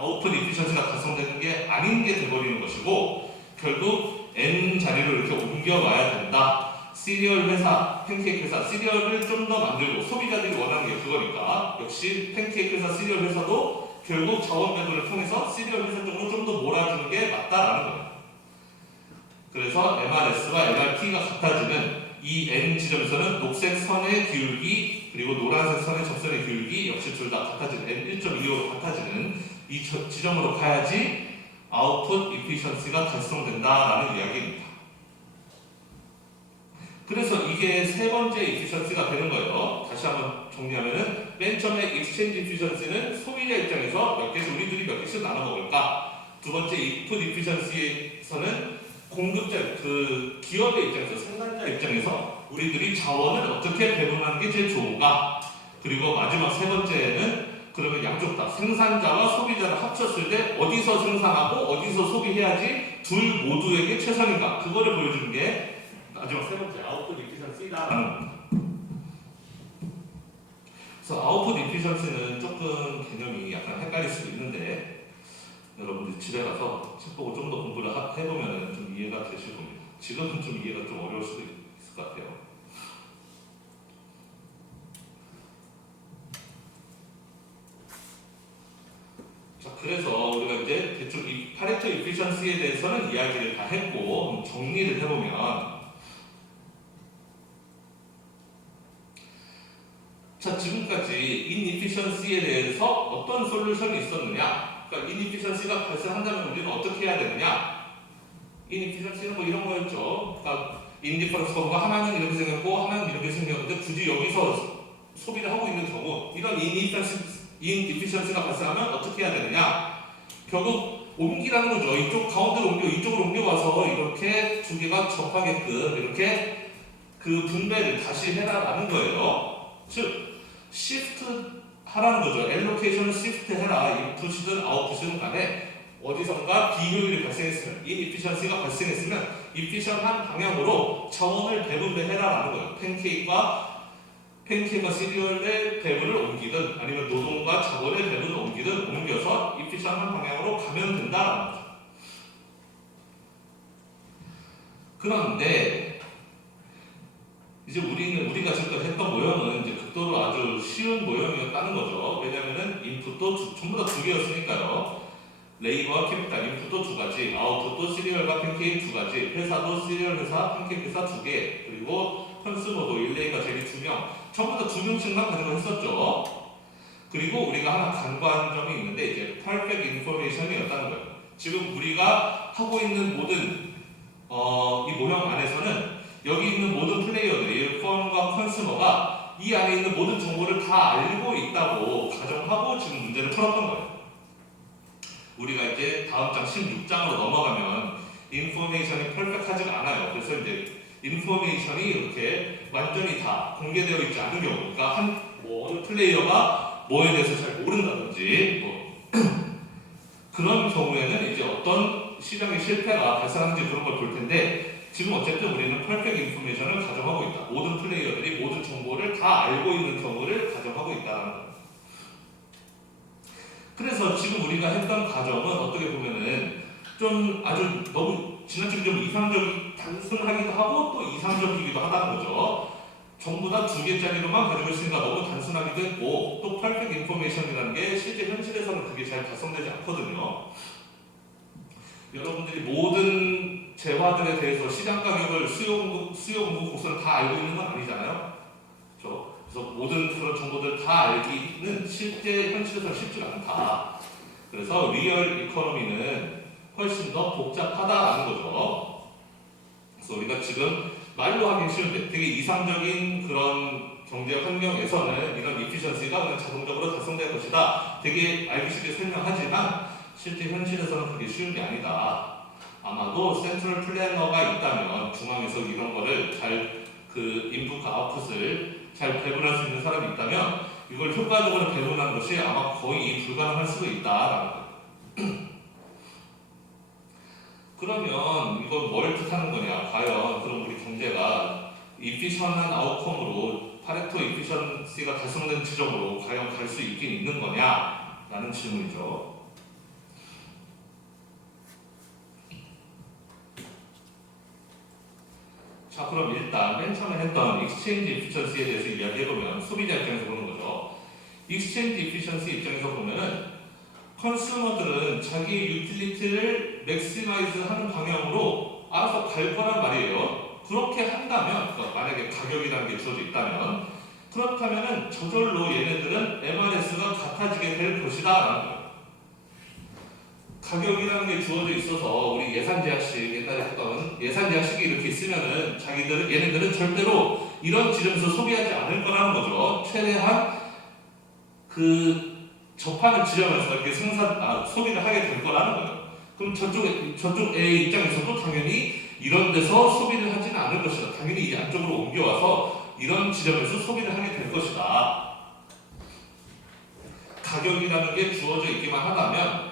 오픈 이피션시가 달성되는 게 아닌 게 돼버리는 것이고, 결국 N 자리로 이렇게 옮겨와야 된다. 시리얼 회사, 팬케이크 회사, 시리얼을 좀 더 만들고 소비자들이 원하는 게 그거니까 역시 팬케이크 회사, 시리얼 회사도 결국 자원 배분을 통해서 시리얼 회사 쪽으로 좀 더 몰아주는 게 맞다라는 거예요. 그래서 MRS와 MRT가 같아지는 이 N 지점에서는 녹색 선의 기울기 그리고 노란색 선의 접선의 기울기 역시 둘 다 같아지는 N 1.25로 같아지는 이 지점으로 가야지 아웃풋 이피션시가 달성된다라는 이야기입니다. 그래서 이게 세 번째 이피션시가 되는 거예요. 다시 한번 정리하면은 맨 처음에 익스체인지 이피션시는 소비자 입장에서 몇 개씩 우리들이 몇 개씩 나눠 먹을까? 두 번째 인풋 이피션시에서는 공급자 그 기업의 입장에서 생산자 입장에서 우리들이 자원을 어떻게 배분하는 게 제일 좋은가? 그리고 마지막 세 번째는 그러면 양쪽 다 생산자와 소비자를 합쳤을 때 어디서 생산하고 어디서 소비해야지 둘 모두에게 최선인가? 그거를 보여주는 게 마지막 세 번째 아웃풋 이피션시다라는 겁니다. 그래서 아웃풋 이피션시는 조금 개념이 약간 헷갈릴 수도 있는데 여러분들 집에 가서 책 보고 좀 더 공부를 해보면 좀 이해가 되실 겁니다. 지금은 좀 이해가 좀 어려울 수도 있을 것 같아요. 자, 그래서 우리가 이제 대충 이 파레토 이피션시에 대해서는 이야기를 다 했고 정리를 해보면 자, 지금까지 인이피션시에 대해서 어떤 솔루션이 있었느냐? 그러니까 인이피션시가 발생한다면 우리는 어떻게 해야 되느냐? 인이피션시는 뭐 이런 거였죠. 그러니까 인디퍼런스 커브가 하나는 이렇게 생겼고 하나는 이렇게 생겼는데 굳이 여기서 소비를 하고 있는 경우 이런 인이피션시가 발생하면 어떻게 해야 되느냐? 결국 옮기라는 거죠. 이쪽 가운데로 옮겨 이쪽으로 옮겨와서 이렇게 두 개가 접하게끔 이렇게 그 분배를 다시 해라라는 거예요. 즉 시프트 하라는 거죠. 엘로케이션을 시프트 해라. 인풋이든 아웃풋이든 간에 어디선가 비효율이 발생했으면 인이피션시가 발생했으면 이피션한 방향으로 자원을 배분해라라는 거예요. 팬케이크와 시리얼의 배분을 옮기든 아니면 노동과 자원의 배분을 옮기든 옮겨서 이피션한 방향으로 가면 된다라는 거죠. 그런데 이제 우리가 지금까지 했던 모형은 이제 극도로 아주 쉬운 모형이었다는 거죠. 왜냐면은 인풋도 전부 다 두 개였으니까요. 레이버와 캐피탈 인풋도 두 가지, 아웃풋도 시리얼과 팬케이크 두 가지, 회사도 시리얼 회사, 팬케이크 회사 두 개, 그리고 컨슈머도 일레이가 제리 두 명, 전부 다 두 명씩만 가지고 했었죠. 그리고 우리가 하나 간과한 점이 있는데 이제 퍼펙트 인포메이션이었다는 거예요. 지금 우리가 하고 있는 모든 이 모형 안에서는 여기 있는 모든 플레이어들이 펀과 컨슈머가 이 안에 있는 모든 정보를 다 알고 있다고 가정하고 지금 문제를 풀었던 거예요. 우리가 이제 다음 장 16장으로 넘어가면 인포메이션이 퍼펙트하지가 않아요. 그래서 이제 인포메이션이 이렇게 완전히 다 공개되어 있지 않은 경우, 그러니까 어느 플레이어가 뭐에 대해서 잘 모른다든지 그런 경우에는 이제 어떤 시장의 실패가 발생하는지 그런 걸 볼 텐데. 지금 어쨌든 우리는 퍼펙트 인포메이션을 가정하고 있다. 모든 플레이어들이 모든 정보를 다 알고 있는 경우를 가정하고 있다는 거예요. 그래서 지금 우리가 했던 가정은 어떻게 보면은 좀 아주 너무 지나치게 좀 단순하기도 하고 또 이상적이기도 하다는 거죠. 전부 다 두 개짜리로만 가지고 있으니까 너무 단순하기도 했고 또 퍼펙트 인포메이션이라는 게 실제 현실에서는 그게 잘 달성되지 않거든요. 여러분들이 모든 재화들에 대해서 시장 가격을 수요 공급 곡선을 다 알고 있는 건 아니잖아요. 그렇죠? 그래서 모든 그런 정보들 다 알기는 실제 현실에서 쉽지가 않다. 그래서 리얼 이코노미는 훨씬 더 복잡하다라는 거죠. 그래서 우리가 지금 말로 하기 쉬운데 되게 이상적인 그런 경제 환경에서는 이런 이피션시가 그냥 자동적으로 달성될 것이다. 되게 알기 쉽게 설명하지만 실제 현실에서는 그게 쉬운 게 아니다. 아마도 센트럴 플래너가 있다면 중앙에서 이런 거를 잘 그 인풋과 아웃풋을 잘 배분할 수 있는 사람이 있다면 이걸 효과적으로 배분하는 것이 아마 거의 불가능할 수도 있다라는 거예요. 그러면 이건 뭘 뜻하는 거냐? 과연 그럼 우리 경제가 이피션한 아웃컴으로 파레토 이피션시가 달성된 지점으로 과연 갈 수 있긴 있는 거냐? 라는 질문이죠. 자, 그럼 일단 맨 처음에 했던 익스체인지 이피션시에 대해서 이야기해보면 소비자 입장에서 보는 거죠. 익스체인지 이피션시 입장에서 보면은 컨슈머들은 자기 유틸리티를 맥시마이즈 하는 방향으로 알아서 갈 거란 말이에요. 그렇게 한다면, 그러니까 만약에 가격이라는 게 주어져 있다면, 그렇다면은 저절로 얘네들은 MRS가 같아지게 될 것이다 라는 거예요. 가격이라는 게 주어져 있어서 우리 예산제약식 옛날에 했던 예산제약식이 이렇게 있으면은 얘네들은 절대로 이런 지점에서 소비하지 않을 거라는 거죠. 최대한 그 접하는 지점에서 이렇게 소비를 하게 될 거라는 거예요. 그럼 저쪽 A 입장에서도 당연히 이런 데서 소비를 하지는 않을 것이다. 당연히 이 안쪽으로 옮겨와서 이런 지점에서 소비를 하게 될 것이다. 가격이라는 게 주어져 있기만 하다면,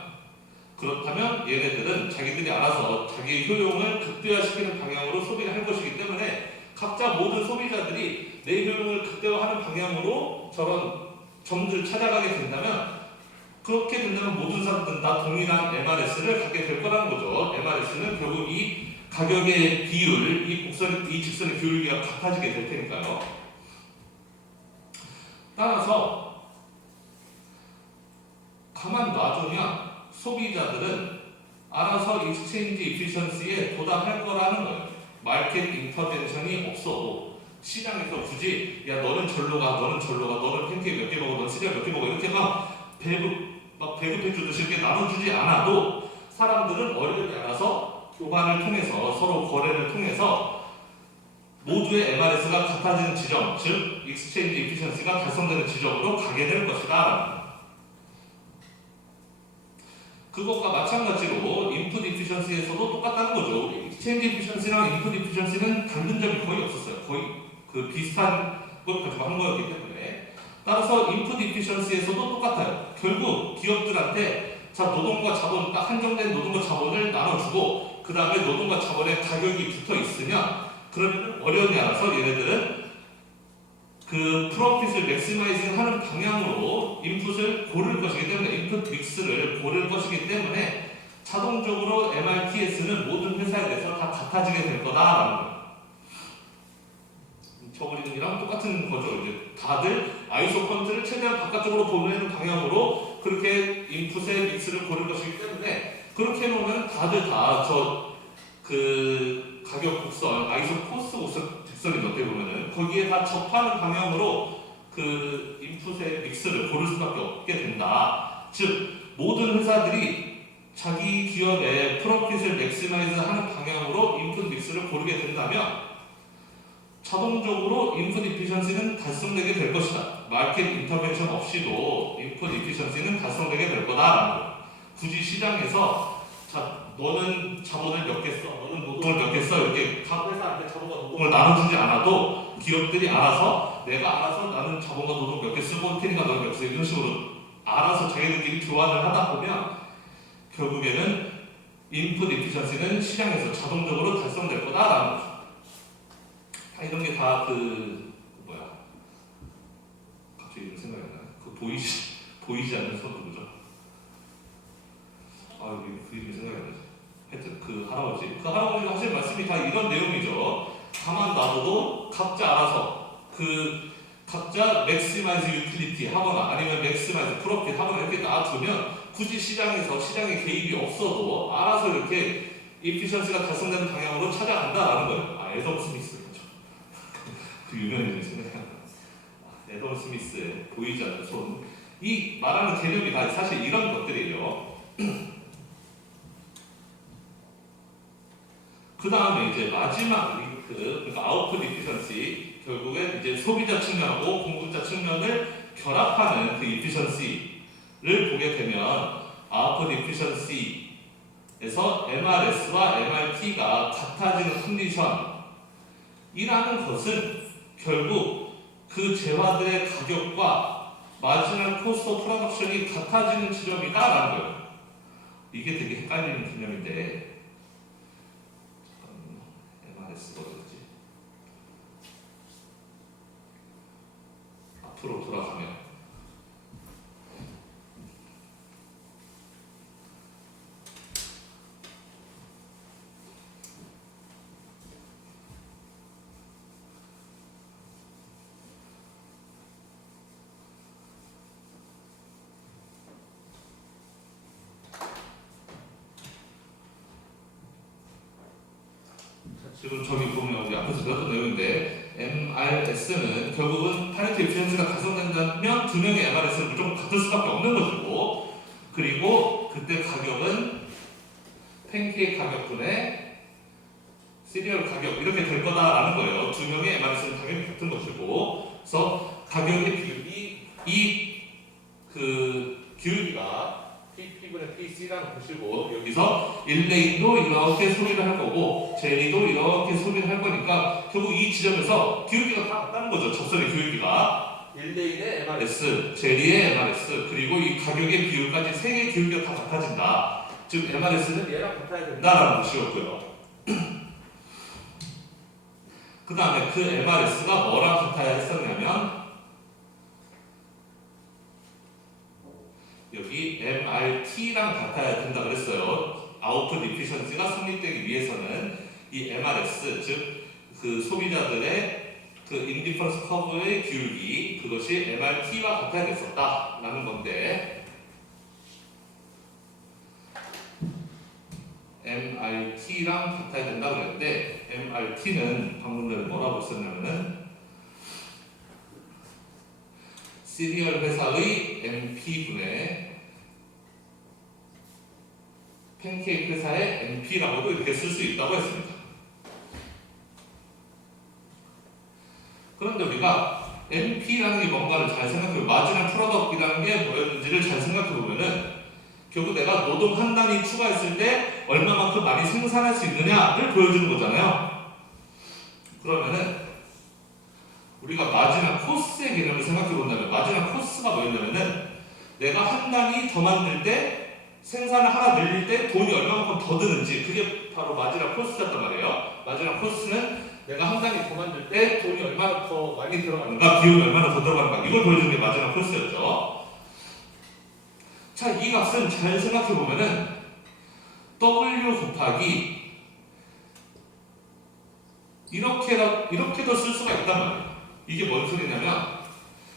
그렇다면 얘네들은 자기들이 알아서 자기의 효용을 극대화시키는 방향으로 소비를 할 것이기 때문에 각자 모든 소비자들이 내 효용을 극대화하는 방향으로 저런 점들을 찾아가게 된다면, 그렇게 된다면 모든 사람들은 다 동일한 MRS를 갖게 될 거라는 거죠. MRS는 결국 이 가격의 비율, 이 직선의 비율과 같아지게 될 테니까요. 따라서 가만 놔두면 소비자들은 알아서 익스체인지 이피션시에 도달할 거라는 거예요. 마켓 인터벤션이 없어도 시장에서 굳이 야 너는 절로 가, 너는 절로 가, 너는 팬케이크 몇 개 먹어, 너는 시리얼 몇 개 먹어 이렇게 막 배급해 주듯이 이렇게 나눠주지 않아도 사람들은 어른이 알아서 교환을 통해서 서로 거래를 통해서 모두의 MRS가 같아지는 지점, 즉 익스체인지 이피션시가 달성되는 지점으로 가게 될 것이다. 그것과 마찬가지로 인풋 이피션시에서도 똑같다는 거죠. 익스체인지 이피션시랑 인풋 이피션시는 다른 점이 거의 없었어요. 거의 그 비슷한 것 가지고 한 거였기 때문에. 따라서 인풋 이피션시에서도 똑같아요. 결국 기업들한테 자 노동과 자본, 딱 한정된 노동과 자본을 나눠주고 그 다음에 노동과 자본의 가격이 붙어 있으면 그러면 어련히 알아서 얘네들은 그 프로핏을 맥시마이징 하는 방향으로 인풋을 고를 것이기 때문에 인풋 믹스를 고를 것이기 때문에 자동적으로 MRTS는 모든 회사에 대해서 다 같아지게 될 거다라는 거예요. 저버리는이랑 똑같은 거죠. 이제 다들 아이소 펀트를 최대한 바깥쪽으로 보내는 방향으로 그렇게 인풋의 믹스를 고를 것이기 때문에 그렇게 해놓으면 다들 다 그 가격 곡선, 아이소 코스 곡선이 어떻게 보면은 거기에 다 접하는 방향으로 그 인풋의 믹스를 고를 수밖에 없게 된다. 즉 모든 회사들이 자기 기업의 프로핏을 맥시마이즈 하는 방향으로 인풋 믹스를 고르게 된다면 자동적으로 인풋 이피션시는 달성되게 될 것이다. 마켓 인터벤션 없이도 인풋 이피션시는 달성되게 될 거다. 굳이 시장에서 자 너는 자본을 몇 개 써, 너는 노동을 몇 개 써 이렇게 각 회사한테 자본과 노동을 나눠주지 않아도 기업들이 알아서 내가 알아서 나는 자본과 노동 몇 개 쓰고 테니까 너는 몇 개 써 이런 식으로 알아서 자기들끼리 교환을 하다 보면 결국에는 인풋 이피션시는 시장에서 자동적으로 달성될 거다라는 거죠. 이런 게 다 갑자기 이런 생각이 나요. 그 보이지 않는 손 누구죠? 여기 그 이름이 생각이 안 나지. 하여튼 그 할아버지가 하신 말씀이 다 이런 내용이죠. 가만 놔둬도 각자 알아서 각자 맥시마이즈 유틸리티 하거나 아니면 맥시마이즈 프로핏 하거나 이렇게 놔두면 굳이 시장에 개입이 없어도 알아서 이렇게 이피션시가 달성되는 방향으로 찾아간다라는 거예요. 애덤 스미스 그렇죠. 그 유명해진 생각이 안 나. 애덤 스미스의 보이지 않는 손. 이 말하는 개념이 다 사실 이런 것들이에요. 그 다음에 이제 마지막 링크, 그러니까 아웃풋 이피션시, 결국엔 이제 소비자 측면하고 공급자 측면을 결합하는 그 이피션시를 보게 되면 아웃풋 이피션시에서 MRS와 MRT가 같아지는 컨디션이라는 것은 결국 그 재화들의 가격과 마지막 코스트 오브 프로덕션이 같아지는 지점이다라는 거예요. 이게 되게 헷갈리는 개념인데 어디였지? 앞으로 돌아가면 지금 저기 보면 우리 앞에서 배웠던 내용인데 MRS는 결국은 파레토 에피션시가 달성된다면 두 명의 MRS는 무조건 같을 수밖에 없는 것이고, 그리고 그때 가격은 팬케이크 가격분의 시리얼 가격 이렇게 될 거다라는 거예요. 두 명의 MRS는 당연히 같은 것이고, 그래서 가격의 비율이 기울기가 PP분의 PC라는 것이고, 여기서 1레인도 이렇게 소비를 할 거고 제리도 이렇게 소비를 할 거니까 결국 이 지점에서 기울기가 다 같다는 거죠. 접선의 기울기가 1레인의 MRS, 제리의 MRS, 그리고 이 가격의 비율까지 세 개의 기울기가 다 같아진다. 즉 MRS는 얘랑 같아야 된다라는 것이었고요. 그 다음에 그 MRS가 뭐랑 같아야 했었냐면 여기 MRT랑 같아야 된다 그랬어요. 아웃풋 이피션시가 성립되기 위해서는 이 MRS, 즉 그 소비자들의 그 인디퍼런스 커브의 기울기, 그것이 MRT와 같아야 됐었다라는 건데, MRT랑 같아야 된다 그랬는데 MRT는 방금 전에 뭐라고 썼냐면은 시리얼 회사의 MP분의 팬케이크 회사의 MP라고도 이렇게 쓸 수 있다고 했습니다. 그런데 우리가 MP라는 게 뭔가를 잘 생각해보면, 마지막 프로덕트라는 게 뭐였는지를 잘 생각해보면은 결국 내가 노동 한 단위 추가했을 때 얼마만큼 많이 생산할 수 있느냐를 보여주는 거잖아요. 그러면은 우리가 마지막 코스의 개념을 생각해 본다면, 마지막 코스가 뭐였냐면은 내가 한 단위 더 만들 때, 생산을 하나 늘릴 때 돈이 얼마만큼 더 드는지, 그게 바로 마지막 코스였단 말이에요. 마지막 코스는 내가 한 단위 더 만들 때 돈이 얼마나 더 많이 들어가는가, 비용이 얼마나 더 들어가는가, 이걸 보여주는 게 마지막 코스였죠. 자, 이 값은 잘 생각해 보면은 W 곱하기 이렇게도 쓸 수가 있단 말이에요. 이게 뭔 소리냐면,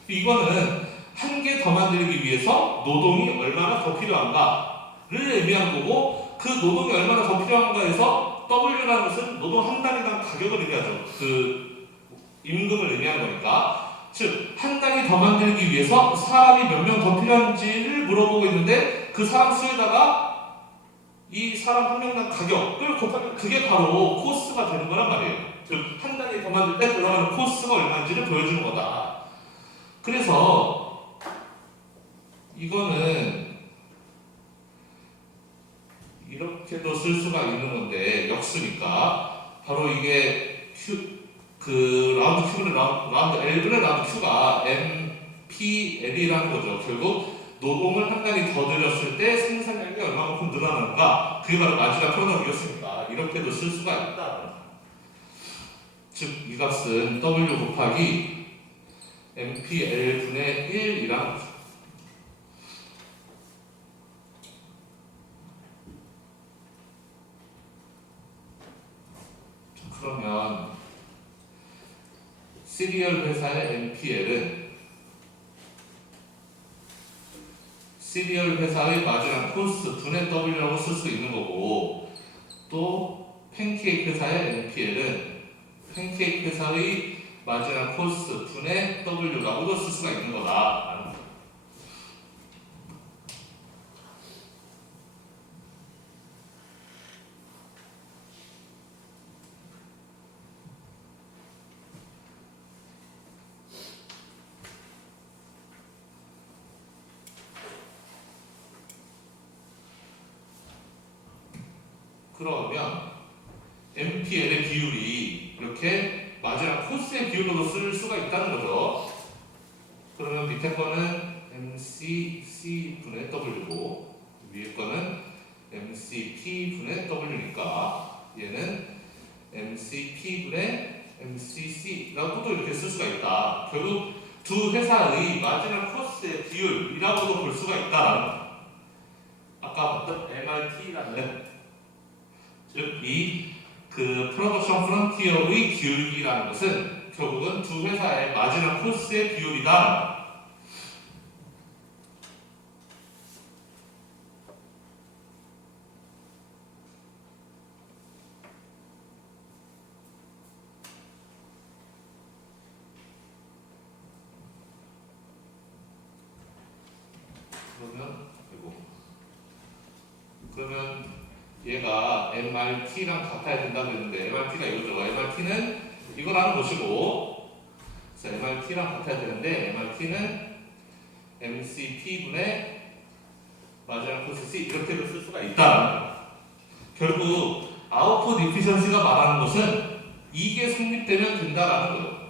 이거는 한 개 더 만들기 위해서 노동이 얼마나 더 필요한가를 의미한 거고, 그 노동이 얼마나 더 필요한가에서 W라는 것은 노동 한 단위당 가격을 의미하죠. 그 임금을 의미하는 거니까. 즉, 한 단위 더 만들기 위해서 사람이 몇 명 더 필요한지를 물어보고 있는데, 그 사람 수에다가 이 사람 한 명당 가격을 곱하면 그게 바로 코스가 되는 거란 말이에요. 즉, 한 단위 더 만들 때 들어가는 코스가 얼마인지를 보여주는 거다. 그래서 이거는 이렇게도 쓸 수가 있는 건데, 역수니까 바로 이게 라운드 Q분의 라운드 L분의 라운드 Q가 MPL이라는 거죠. 결국 노동을 한 단위 더 들였을 때 생산량이 얼마만큼 늘어나는가, 그게 바로 마지막 프로덕트였으니까 이렇게도 쓸 수가 있다. 즉 이 값은 W 곱하기 MPL분의 1이란 거죠. 그러면 시리얼 회사의 MPL은 시리얼 회사의 마지막 코스 분의 W라고 쓸 수 있는 거고, 또 팬케이크 회사의 MPL은 팬케이크 회사의 마지막 코스 분의 W라고도 쓸 수가 있는 거다. 그러면 MPL의 비율이 이렇게 마지막 코스의 비율로도 쓸 수가 있다는 거죠. 그러면 밑에 거는 MCC분의 W고 위에 거는 MCP분의 W니까 얘는 MCP분의 MCC라고도 이렇게 쓸 수가 있다. 결국 두 회사의 마지막 코스의 비율이라고도 볼 수가 있다라는 거예요. 아까 봤던 MRT라는, 즉 이 그 프로덕션 프론티어의 기울기라는 것은 결국은 두 회사의 마지막 코스의 비율이다. 그러면 얘가 MRT랑 같아야 된다고 했는데 MRT가 이거죠. MRT는 이거라는 것이고, 그래서 MRT랑 같아야 되는데 MRT는 MCP분의 마지막 코스 C 이렇게도 쓸 수가 있다. 결국 아웃풋 이피션시가 말하는 것은 이게 성립되면 된다라는 거예요.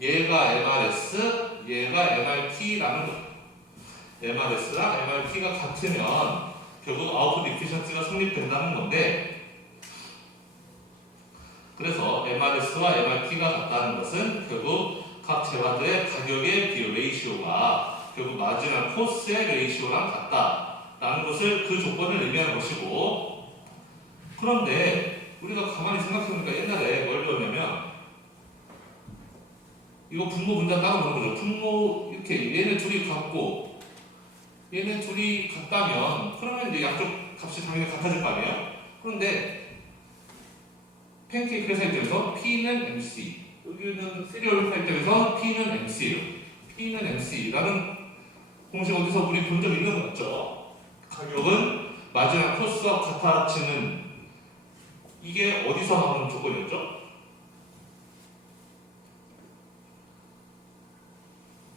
얘가 MRS, 얘가 MRT라는 거예요. MRS랑 MRT가 같으면 결국 아웃풋 이피션시가 성립된다는 건데, 그래서 MRS와 MRT가 같다는 것은 결국 각 재화들의 가격의 비율 레이시오가 결국 마지막 코스의 레이시오랑 같다라는 것을 그 조건을 의미하는 것이고, 그런데 우리가 가만히 생각해보니까 옛날에 뭘 배웠냐면 이거 분모 분자 따로 보는 거죠. 분모 이렇게 얘네 둘이 같고 얘네 둘이 같다면 그러면 이제 양쪽 값이 당연히 같아질 거 아니에요? 그런데 팬케이크 회사 입장에서 P는 MC, 여기는 세리얼 회사 입장에서 P는 MC예요. P는 MC라는 공식 어디서 우리 본 적 있는 거 맞죠? 가격은 마지막 코스와 같아지는, 이게 어디서 나오는 조건이었죠?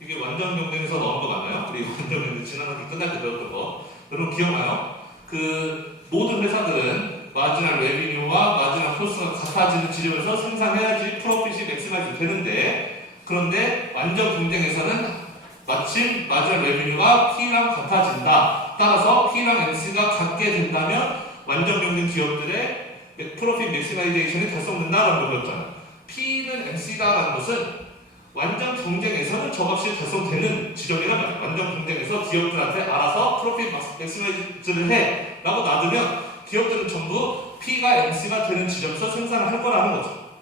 이게 완전 경쟁에서 나온 거 맞나요? 우리 완전 경쟁 지난학기 끝날 때 배웠던 거 여러분 기억나요? 그 모든 회사들은 마지막 레비뉴와 마지막 코스가 같아지는 지점에서 생산해야지 프로핏이 맥시마이즈 되는데, 그런데 완전 경쟁에서는 마침 마지막 레비뉴가 P랑 같아진다. 따라서 P랑 MC가 같게 된다면 완전 경쟁 기업들의 프로핏 맥시마이제이션이 달성된다라는 걸 배웠잖아요. P는 MC다라는 것은 완전 경쟁에서는 저 값이 달성되는 지점이란 말이에요. 완전 경쟁에서 기업들한테 알아서 프로핏 맥시마이즈를 해 라고 놔두면 기업들은 전부 P가 MC가 되는 지점에서 생산을 할 거라는 거죠.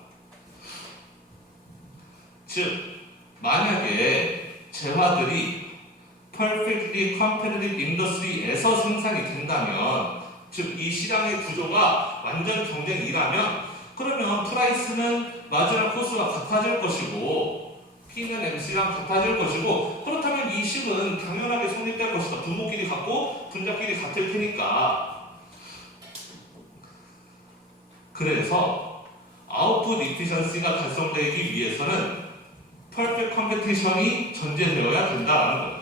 즉 만약에 재화들이 perfectly competitive industry에서 생산이 된다면, 즉 이 시장의 구조가 완전 경쟁이라면, 그러면 프라이스는 마지막 코스와 같아질 것이고 P는 MC랑 같아질 것이고, 그렇다면 이 식은 당연하게 성립될 것이다. 분모끼리 같고 분자끼리 같을 테니까. 그래서 아웃풋 이피션시가 달성되기 위해서는 퍼펙트 컴페티션이 전제되어야 된다라는 거예요.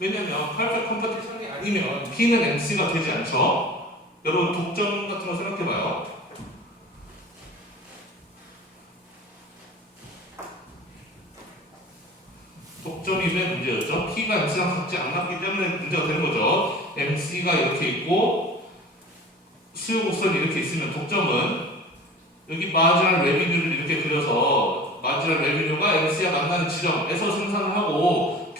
왜냐면 퍼펙트 컴페티션이 아니면 P는 MC가 되지 않죠. 여러분 독점 같은 거 생각해봐요. 독점이 왜 문제였죠? P가 MC랑 같지 않았기 때문에 문제가 되는 거죠. MC가 이렇게 있고 수요 곡선이 이렇게 있으면 독점은 여기 마지막 레비뉴를 이렇게 그려서 마지막 레비뉴가 MC와 만나는 지점에서 생산을 하고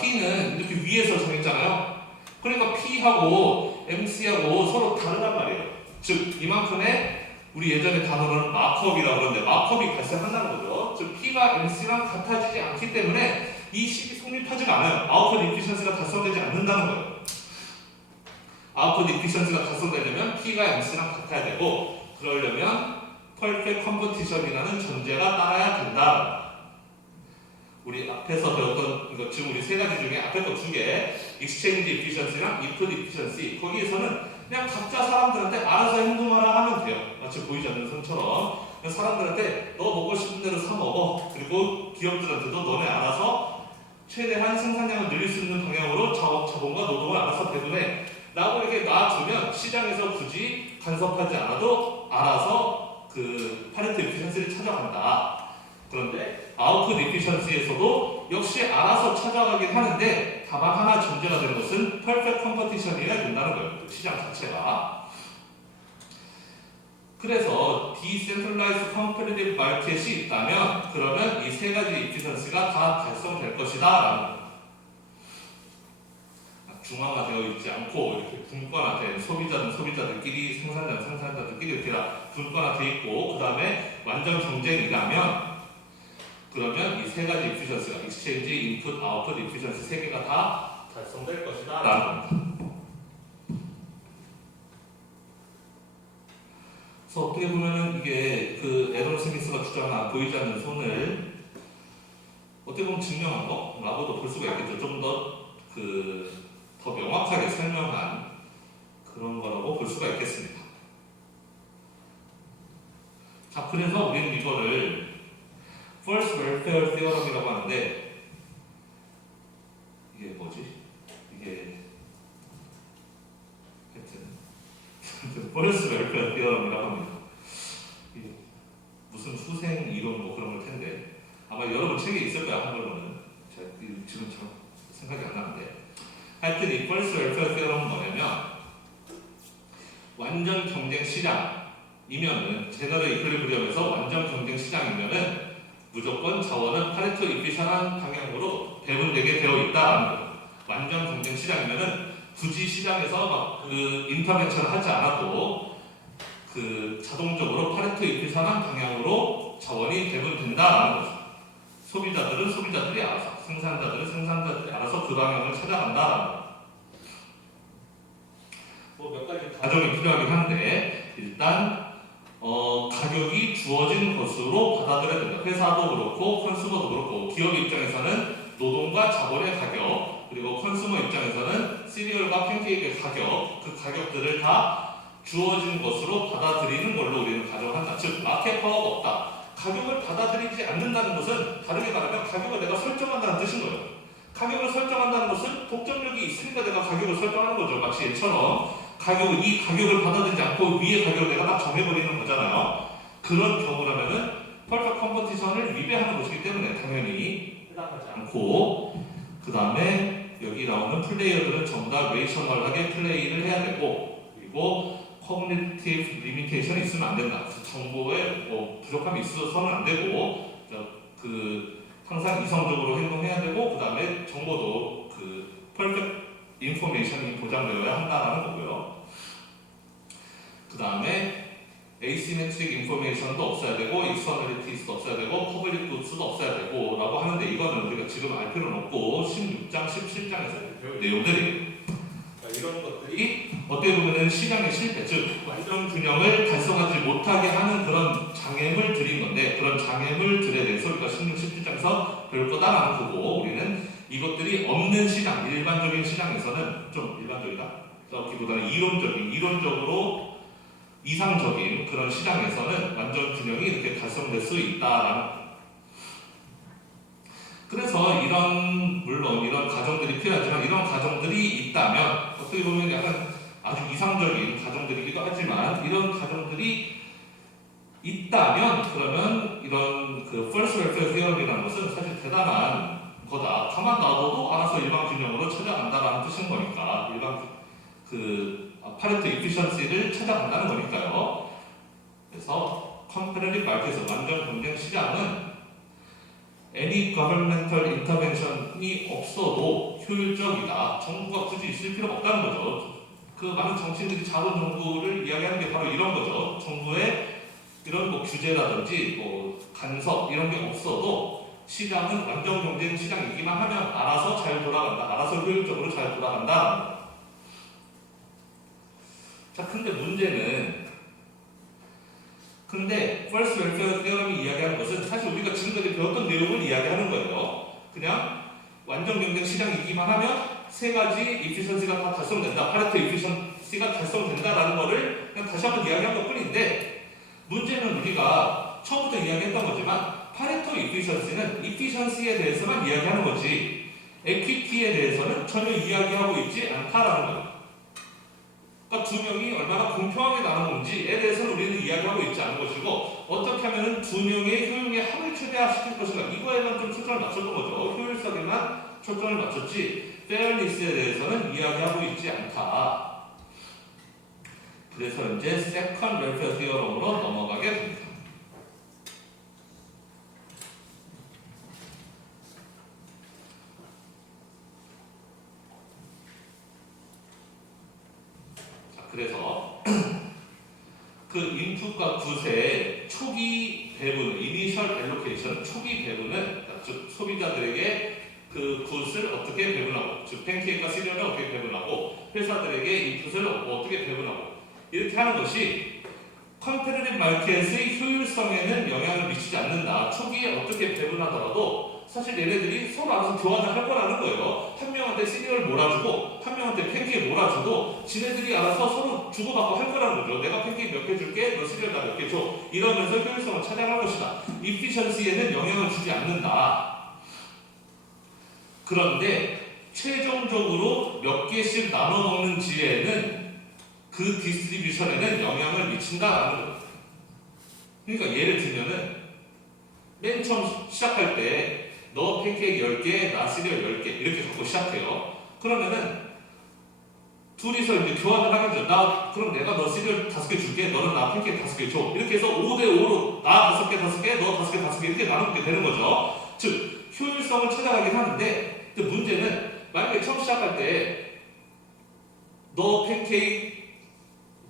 P는 이렇게 위에서 정했잖아요. 그러니까 P하고 MC하고 서로 다르단 말이에요. 즉 이만큼의 우리 예전에 단어로는 마크업이라고 그러는데 마크업이 발생한다는 거죠. 즉 P가 MC랑 같아지지 않기 때문에 이 식이 성립하지가 않아요. 아웃풋 이피션시가 달성되지 않는다는 거예요. 아웃풋 이피션시가 달성되려면 P가 MC랑 같아야 되고, 그러려면 퍼펙트 컴퍼티션이라는 전제가 따라야 된다. 우리 앞에서 배웠던 이거 지금 우리 세 가지 중에 앞에 거 두 개, 익스체인지 이피션시랑 인풋 이피션시, 거기에서는 그냥 각자 사람들한테 알아서 행동하라 하면 돼요. 마치 보이지 않는 선처럼 사람들한테 너 먹고 싶은 대로 사 먹어. 그리고 기업들한테도 너네 알아서 최대한 생산량을 늘릴 수 있는 방향으로 자본과 노동을 알아서 배분해 라고 이렇게 놔두면 시장에서 굳이 간섭하지 않아도 알아서 그 파레토 이피션시를 찾아간다. 그런데 아웃풋 이피션시에서도 역시 알아서 찾아가긴 하는데, 다만 하나 전제가 되는 것은 퍼펙트 컴퍼티션이어야 된다는 거예요. 시장 자체가. 그래서 디센트럴라이즈 컴퍼티티브 마켓이 있다면 그러면 이 세 가지 이피션시가 다 달성될 것이다 라는 거예요. 중앙화되어 있지 않고 이렇게 분권화된, 소비자는 소비자들끼리, 생산자는 생산자들끼리 이렇게 분권화되어 있고, 그 다음에 완전 경쟁이라면 그러면 이 세 가지 이피션시가 익스체인지, 인풋, 아웃풋 이피션시 세 개가 다 달성될 것이다 라는 겁니다. 그래서 어떻게 보면은 이게 그 에런 스미스가 주장한 보이지 않는 손을 어떻게 보면 증명한 거? 라고도 볼 수가 있겠죠. 좀 더 더 명확하게 설명한 그런 거라고 볼 수가 있겠습니다. 자, 그래서 우리는 이거를 First Welfare Theorem이라고 하는데, 이게 뭐지? 이게 하여튼 First Welfare Theorem이라고 합니다. 이게 무슨 후생 이론 뭐 그런 걸 텐데 아마 여러분 책에 있을 거야, 한글로는. 제가 지금 참 생각이 안 나는데, 하여튼 이 First Welfare Theorem은 뭐냐면, 완전 경쟁 시장이면은 제너럴 이퀄리브리엄에서 완전 경쟁 시장이면은 무조건 자원은 파레토 이피션한 방향으로 배분되게 되어 있다라는 거예요. 완전 경쟁 시장이면은 굳이 시장에서 막 인터벤션을 하지 않아도 자동적으로 파레토 이피션한 방향으로 자원이 배분된다라는 거죠. 소비자들은 소비자들이 알아서, 생산자들은 생산자들이 알아서 그 방향을 찾아간다라는 거예요. 몇 가지 가정이 필요하긴 한데, 일단 가격이 주어진 것으로 받아들여야 된다. 회사도 그렇고 컨슈머도 그렇고, 기업 입장에서는 노동과 자본의 가격, 그리고 컨슈머 입장에서는 시리얼과 팬케이크의 가격, 그 가격들을 다 주어진 것으로 받아들이는 걸로 우리는 가정한다. 즉, 마켓 파워가 없다. 가격을 받아들이지 않는다는 것은 다르게 말하면 가격을 내가 설정한다는 뜻인 거예요. 가격을 설정한다는 것은 독점력이 있으니까 내가 가격을 설정하는 거죠. 마치 얘처럼 이 가격을 받아들이지 않고 위의 가격을 내가 딱 정해버리는 거잖아요. 그런 경우라면은 퍼펙트 컴퍼티션을 위배하는 것이기 때문에 당연히 해당하지 않고, 그 다음에 여기 나오는 플레이어들은 전부 다 레이셔널하게 플레이를 해야 되고, 그리고 커뮤니티브 리미테이션이 있으면 안 된다. 정보에 부족함이 있어서는 안 되고, 항상 이성적으로 행동해야 되고, 그 다음에 정보도 퍼펙트 인포메이션이 보장되어야 한다라는 거고요. 그 다음에 asymmetric information도 없어야 되고, externalities도 없어야 되고, public goods도 없어야 되고 라고 하는데, 이거는 우리가 지금 알 필요는 없고 16장, 17장에서 배울 내용들이에요. 이런 것들이 어떻게 보면 시장의 실패, 즉 완전 균형을 달성하지 못하게 하는 그런 장애물들인 건데, 그런 장애물들에 대해서 우리가 16, 17장에서 배울 거다라는 거고, 우리는 이것들이 없는 시장, 일반적인 시장에서는 좀 일반적이다. 그보다는 이론적으로 이상적인 그런 시장에서는 완전 균형이 이렇게 달성될 수 있다라는. 그래서 물론 이런 가정들이 필요하지만, 이런 가정들이 있다면 어떻게 보면 약간 아주 이상적인 가정들이기도 하지만, 이런 가정들이 있다면 그러면 이런 First Welfare Theorem이라는 것은 사실 대단한 거다. 가만 놔둬도 알아서 일반 균형으로 찾아간다라는 뜻인 거니까, 파레토 이피션시를 찾아간다는 거니까요. 그래서 컴패러티브 마켓에서 완전 경쟁 시장은 any governmental intervention이 없어도 효율적이다. 정부가 굳이 있을 필요가 없다는 거죠. 많은 정치인들이 자본 정부를 이야기하는 게 바로 이런 거죠. 정부의 이런 규제라든지 간섭 이런 게 없어도 시장은 완전 경쟁 시장이기만 하면 알아서 잘 돌아간다. 알아서 효율적으로 잘 돌아간다. 자, 근데 문제는 First Welfare Theorem이 이야기하는 것은 사실 우리가 지금까지 배웠던 내용을 이야기하는 거예요. 그냥 완전 경쟁 시장이기만 하면 세 가지 efficiency가 다 달성된다. 파레토 efficiency가 달성된다라는 거를 그냥 다시 한번 이야기한 것 뿐인데, 문제는 우리가 처음부터 이야기했던 거지만 파레토 efficiency는 efficiency에 대해서만 이야기하는 거지 equity에 대해서는 전혀 이야기하고 있지 않다라는 거예요. 그러니까 두 명이 얼마나 공평하게 나누는지에 대해서는 우리는 이야기하고 있지 않은 것이고, 어떻게 하면 두 명의 효용의 합을 최대화시킬 것인가, 이거에만 좀 초점을 맞췄던 거죠. 효율성에만 초점을 맞췄지 fairness에 대해서는 이야기하고 있지 않다. 그래서 이제 Second Welfare Theorem으로 넘어가게 됩니다. 그래서 인풋과 굿의 초기 배분, Initial Allocation, 초기 배분은 즉 소비자들에게 굿을 어떻게 배분하고, 즉 팬케이크와 시리얼을 어떻게 배분하고, 회사들에게 인풋을 어떻게 배분하고, 이렇게 하는 것이 컴패러티브 마켓의 효율성에는 영향을 미치지 않는다. 초기에 어떻게 배분하더라도 사실 얘네들이 서로 알아서 교환을 할 거라는 거예요. 한 명한테 시리얼 몰아주고 한 명한테 팬케이크 몰아주고 지네들이 알아서 서로 주고받고 할 거라는 거죠. 내가 팬케이크 몇 개 줄게, 너 시리얼 나 몇 개 줘. 이러면서 효율성을 찾아갈 것이다. 이피션시에는 영향을 주지 않는다. 그런데 최종적으로 몇 개씩 나눠 먹는지에는 그 디스트리뷰션에는 영향을 미친다라는 거예요. 그러니까 예를 들면은 맨 처음 시작할 때 너 팬케이크 10개, 나 시리얼 10개 이렇게 갖고 시작해요. 그러면은 둘이서 이제 교환을 하겠죠. 그럼 내가 너 시리얼 5개 줄게, 너는 나 팬케이크 5개 줘. 이렇게 해서 5대5로 나 5개, 5개, 너 5개, 5개 이렇게 나누게 되는 거죠. 즉 효율성을 찾아가긴 하는데 근데 문제는 만약에 처음 시작할 때 너 팬케이크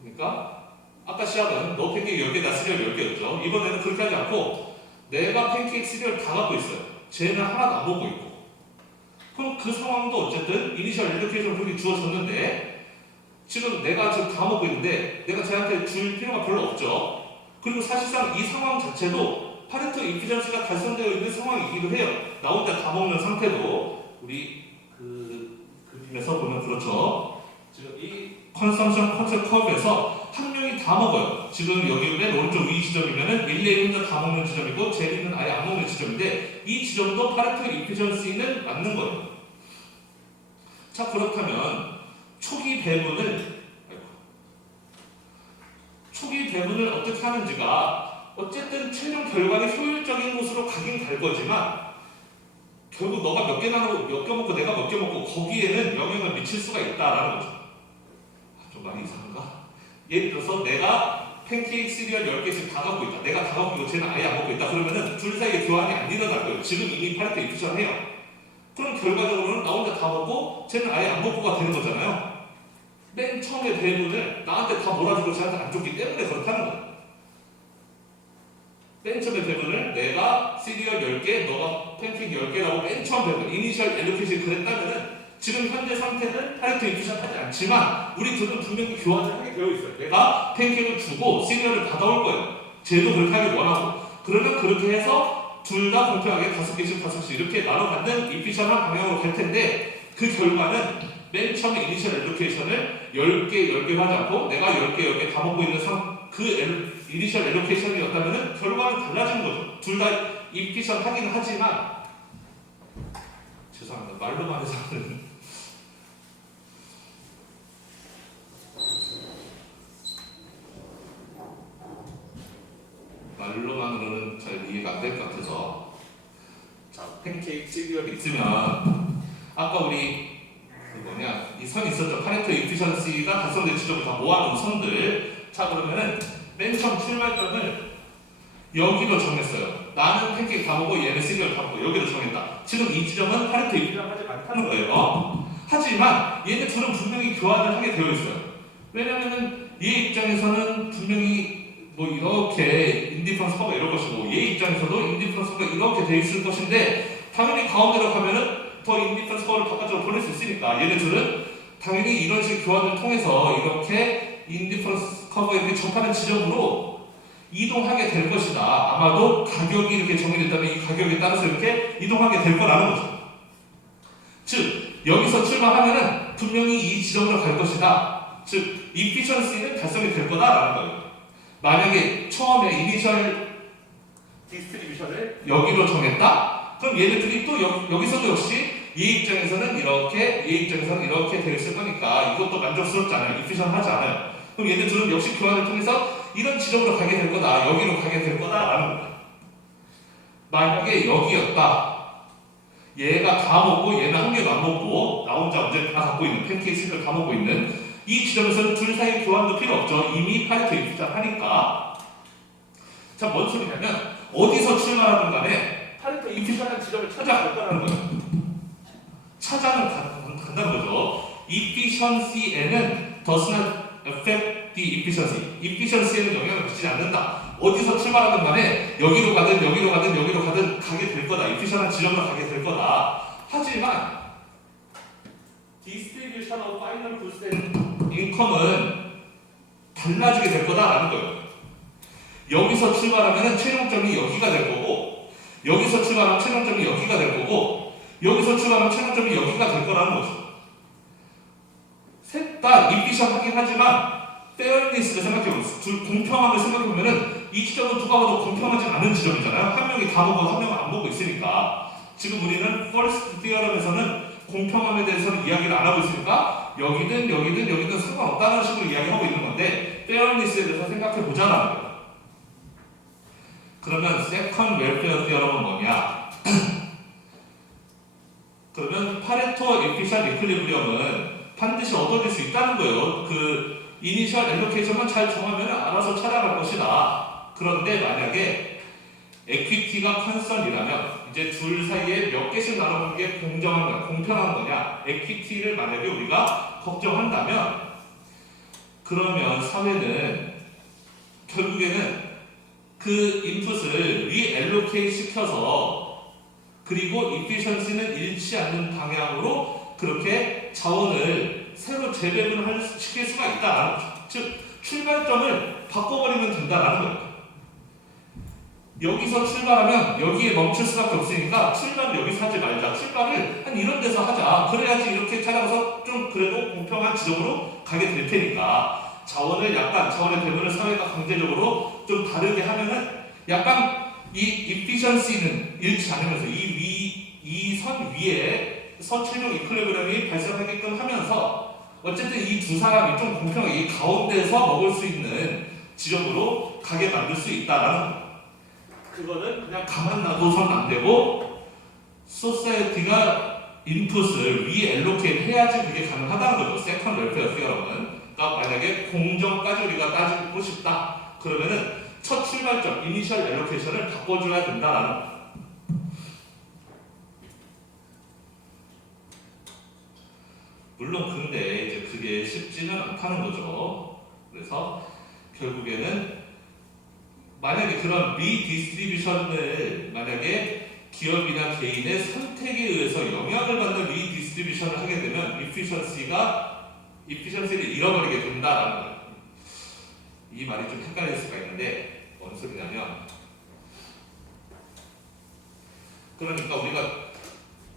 그러니까 아까 시작은 너 팬케이크 10개, 나 시리얼 10개였죠. 이번에는 그렇게 하지 않고 내가 팬케이크 시리얼 다 갖고 있어요. 쟤는 하나도 안 먹고 있고. 그럼 그 상황도 어쨌든 이니셜 에듀케이션 그렇게 주어졌는데 지금 내가 지금 다 먹고 있는데 내가 쟤한테 줄 필요가 별로 없죠. 그리고 사실상 이 상황 자체도 파레토 이피션시가 달성되어 있는 상황이기도 해요. 나 혼자 다 먹는 상태도 우리 그 그림에서 보면 그렇죠. 지금 이 컨섬션 컨셉 커브에서 한 명이 다 먹어요. 지금 여기 맨 오른쪽 위 지점이면은 릴레이 혼자 다 먹는 지점이고 제리는 아예 안 먹는 지점인데 이 지점도 파레토 이피션시는 맞는 거예요. 자 그렇다면 초기 배분을 어떻게 하는지가 어쨌든 최종 결과는 효율적인 곳으로 가긴 갈 거지만 결국 너가 몇 개 나누고 몇 개 먹고 내가 몇 개 먹고 거기에는 영향을 미칠 수가 있다라는 거죠. 좀 많이 이상한가? 예를 들어서 내가 팬케이크 시리얼 10개씩 다 갖고 있다. 내가 다 갖고 있고 쟤는 아예 안 먹고 있다. 그러면은 둘 사이에 교환이 안 일어날 거예요. 지금 이미 파레토 이피션 해요. 그럼 결과적으로는 나 혼자 다 먹고 쟤는 아예 안 먹고가 되는 거잖아요. 맨 처음에 배분을 나한테 다 몰아주고 쟤한테 안 줬기 때문에 그렇다는 거예요. 맨 처음에 배분을 내가 시리얼 10개, 너가 팬케이크 10개라고 맨 처음 배분, 이니셜 엘로케이션이 그랬다면은 지금 현재 상태는 파레토 이피션 하지 않지만 우리 둘은 분명히 교환을 하게 되어 있어요. 내가 팬케이크를 주고 시리얼을 받아올 거예요. 쟤도 그렇게 하길 원하고. 그러면 그렇게 해서 둘 다 공평하게 5개씩 5개씩 이렇게 나눠받는 이피션한 방향으로 갈 텐데 그 결과는 맨 처음에 이니셜 엘로케이션을 10개 하지 않고 내가 10개 다 먹고 있는 그 이니셜 엘로케이션이었다면 결과는 달라지는 거죠. 둘 다 이피션 하긴 하지만 죄송합니다. 말로만 해서는 말로만으로는 잘 이해가 안 될 것 같아서 자 팬케이크 시리얼이 있으면 아까 우리 이 선이 있었죠. 파레토 이피션시가 달성된 지점을 다 모아놓은 선들. 자 그러면은 맨 처음 출발점을 여기로 정했어요. 나는 팬케이크 다 먹고 얘는 시리얼 다 먹고 여기로 정했다. 지금 이 지점은 파레토 이피션 하지 않다는 거예요. 하지만 얘네 둘은 분명히 교환을 하게 되어 있어요. 왜냐면은 얘 입장에서는 분명히 뭐 이렇게 인디퍼런스 커버 이럴 것이고 얘 입장에서도 인디퍼런스 커버가 이렇게 돼 있을 것인데 당연히 가운데로 가면은 더 인디퍼런스 커버를 바깥으로 보낼 수 있으니까 얘네들은 당연히 이런 식 교환을 통해서 이렇게 인디퍼런스 커버 이렇게 접하는 지점으로 이동하게 될 것이다. 아마도 가격이 이렇게 정해졌다면 이 가격에 따라서 이렇게 이동하게 될 거라는 거죠. 즉 여기서 출발하면은 분명히 이 지점으로 갈 것이다. 즉 이피션시는 달성이 될 거다라는 거예요. 만약에 처음에 이니셜 디스트리뷰션을 여기로 정했다? 그럼 얘네들이 또 여기서도 역시 얘 입장에서는 이렇게, 얘 입장에서는 이렇게 되어 있을 거니까 이것도 만족스럽지 않아요. 이피션 하지 않아요. 그럼 얘네들은 역시 교환을 통해서 이런 지점으로 가게 될 거다. 여기로 가게 될 거다라는 거예요. 만약에 여기였다. 얘가 다 먹고 얘는 한 개도 안 먹고 나 혼자 언제 다 갖고 있는 팬케이크 시리얼 다 먹고 있는 이 지점에서는 둘 사이 교환도 필요 없죠. 이미 파레토 이피션 하니까. 자, 뭔 소리냐면 어디서 출발하든 간에 파레토 이피션한 지점을 찾아갈 거라는 거예요. 찾아는 간다는 거죠. efficiency에는 does not affect the efficiency. efficiency에는 영향을 미치지 않는다. 어디서 출발하든 간에 여기로 가든 여기로 가든 여기로 가든 가게 될 거다. efficient한 지점으로 가게 될 거다. 하지만 distribution of final goods and income은 달라지게 될 거다라는 거예요. 여기서 출발하면 최종점이 여기가 될 거고 여기서 출발하면 최종점이 여기가 될 거고 여기서 출발하면 최종점이 여기가 될 거라는 거죠. 셋 다 이피션하긴 하지만 페어리스를 생각해보세요. 둘 공평함을 생각해보면은 이 지점은 누가 봐도 공평하지 않은 지점이잖아요. 한 명이 다 보고 한 명은 안 보고 있으니까. 지금 우리는 퍼스트 티어럼에서는 공평함에 대해서는 이야기를 안 하고 있으니까 여기든 상관없다는 식으로 이야기하고 있는 건데 페어리스에 대해서 생각해보자라는 거예요. 그러면 세컨 웰페어 티어럼은 뭐냐? 그러면 파레토 에피셜 이퀄리브리엄은 반드시 얻어질 수 있다는 거예요. 그 이니셜 엘로케이션만 잘 정하면 알아서 찾아갈 것이다. 그런데 만약에 에퀴티가 컨선이라면 이제 둘 사이에 몇 개씩 나눠보는 게 공정한 거냐, 공평한 거냐, 에퀴티를 만약에 우리가 걱정한다면 그러면 사회는 결국에는 그 인풋을 리엘로케이트 시켜서 그리고 이피션시는 잃지 않는 방향으로 그렇게 자원을 새로 재배분을 시킬 수가 있다라는 거죠. 즉 출발점을 바꿔버리면 된다라는 거예요. 여기서 출발하면 여기에 멈출 수밖에 없으니까 출발을 여기서 하지 말자. 출발을 한 이런 데서 하자. 그래야지 이렇게 찾아가서 좀 그래도 공평한 지점으로 가게 될 테니까 자원의 배분을 사회가 강제적으로 좀 다르게 하면은 약간 이 이피션시는 잃지 않으면서 이 선 위에 최종 이퀄리브리엄이 발생하게끔 하면서 어쨌든 이 두 사람이 좀 공평하게 이 가운데서 먹을 수 있는 지점으로 가게 만들 수 있다라는 거예요. 그거는 그냥 가만 놔둬서는 안 되고 소사이어티가 인풋을 리엘로케이트 해야지 그게 가능하다는 거죠. 세컨 웰페어 티어럼은. 그러니까 만약에 공정까지 우리가 따지고 싶다. 그러면은 첫 출발점, 이니셜 엘로케이션을 바꿔줘야 된다라는 거예요. 물론 근데 이제 그게 쉽지는 않다는 거죠. 그래서 결국에는 만약에 그런 리디스트리뷰션을 만약에 기업이나 개인의 선택에 의해서 영향을 받는 리디스트리뷰션을 하게 되면 이피션시를 잃어버리게 된다라는 거예요. 이 말이 좀 헷갈릴 수가 있는데 뭔 소리냐면 그러니까 우리가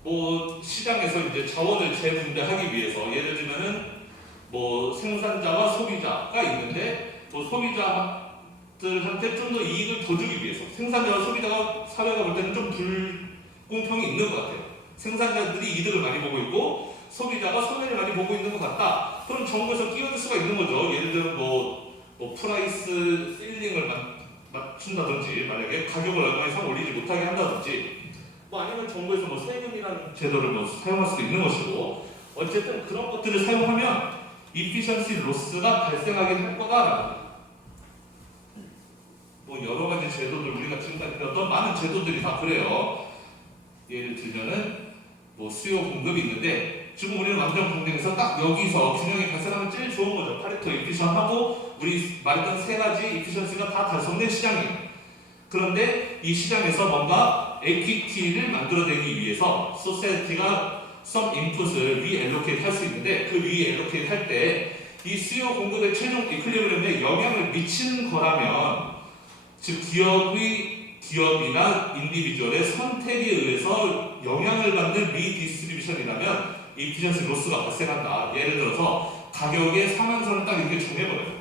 뭐 시장에서 이제 자원을 재분배하기 위해서 예를 들면은 뭐 생산자와 소비자가 있는데 뭐 소비자들한테 좀 더 이익을 더 주기 위해서 생산자와 소비자가 사회가 볼 때는 좀 불공평이 있는 것 같아요. 생산자들이 이득을 많이 보고 있고 소비자가 손해를 많이 보고 있는 것 같다. 그럼 정부에서 끼어들 수가 있는 거죠. 예를 들면 뭐 프라이스 세일링을 맞춘다든지 만약에 가격을 얼마 이상 올리지 못하게 한다든지 뭐 아니면 정부에서 뭐 세금이라는 제도를 뭐 사용할 수도 있는 것이고 어쨌든 그런 것들을 사용하면 이피션시 로스가 발생하게 할 거다라는 거예요. 뭐 여러 가지 제도들 우리가 지금까지 배웠던 많은 제도들이 다 그래요. 예를 들면은 뭐 수요 공급이 있는데 지금 우리는 완전 공정에서 딱 여기서 균형이 발생하면 제일 좋은 거죠. 파레토 이피션하고 우리 말했던 세 가지 이피션시가 다 달성된 시장이에요. 그런데 이 시장에서 뭔가 에퀴티를 만들어내기 위해서 소사이어티가 some input을 리엘로케이트 할 수 있는데 그 리엘로케이트 할 때 이 수요 공급의 최종 이퀄리브리엄에 영향을 미치는 거라면 즉 기업이나 인디비주얼의 선택에 의해서 영향을 받는 리디스트리뷰션이라면 이피션시 로스가 발생한다. 예를 들어서 가격의 상한선을 딱 이렇게 정해버려요.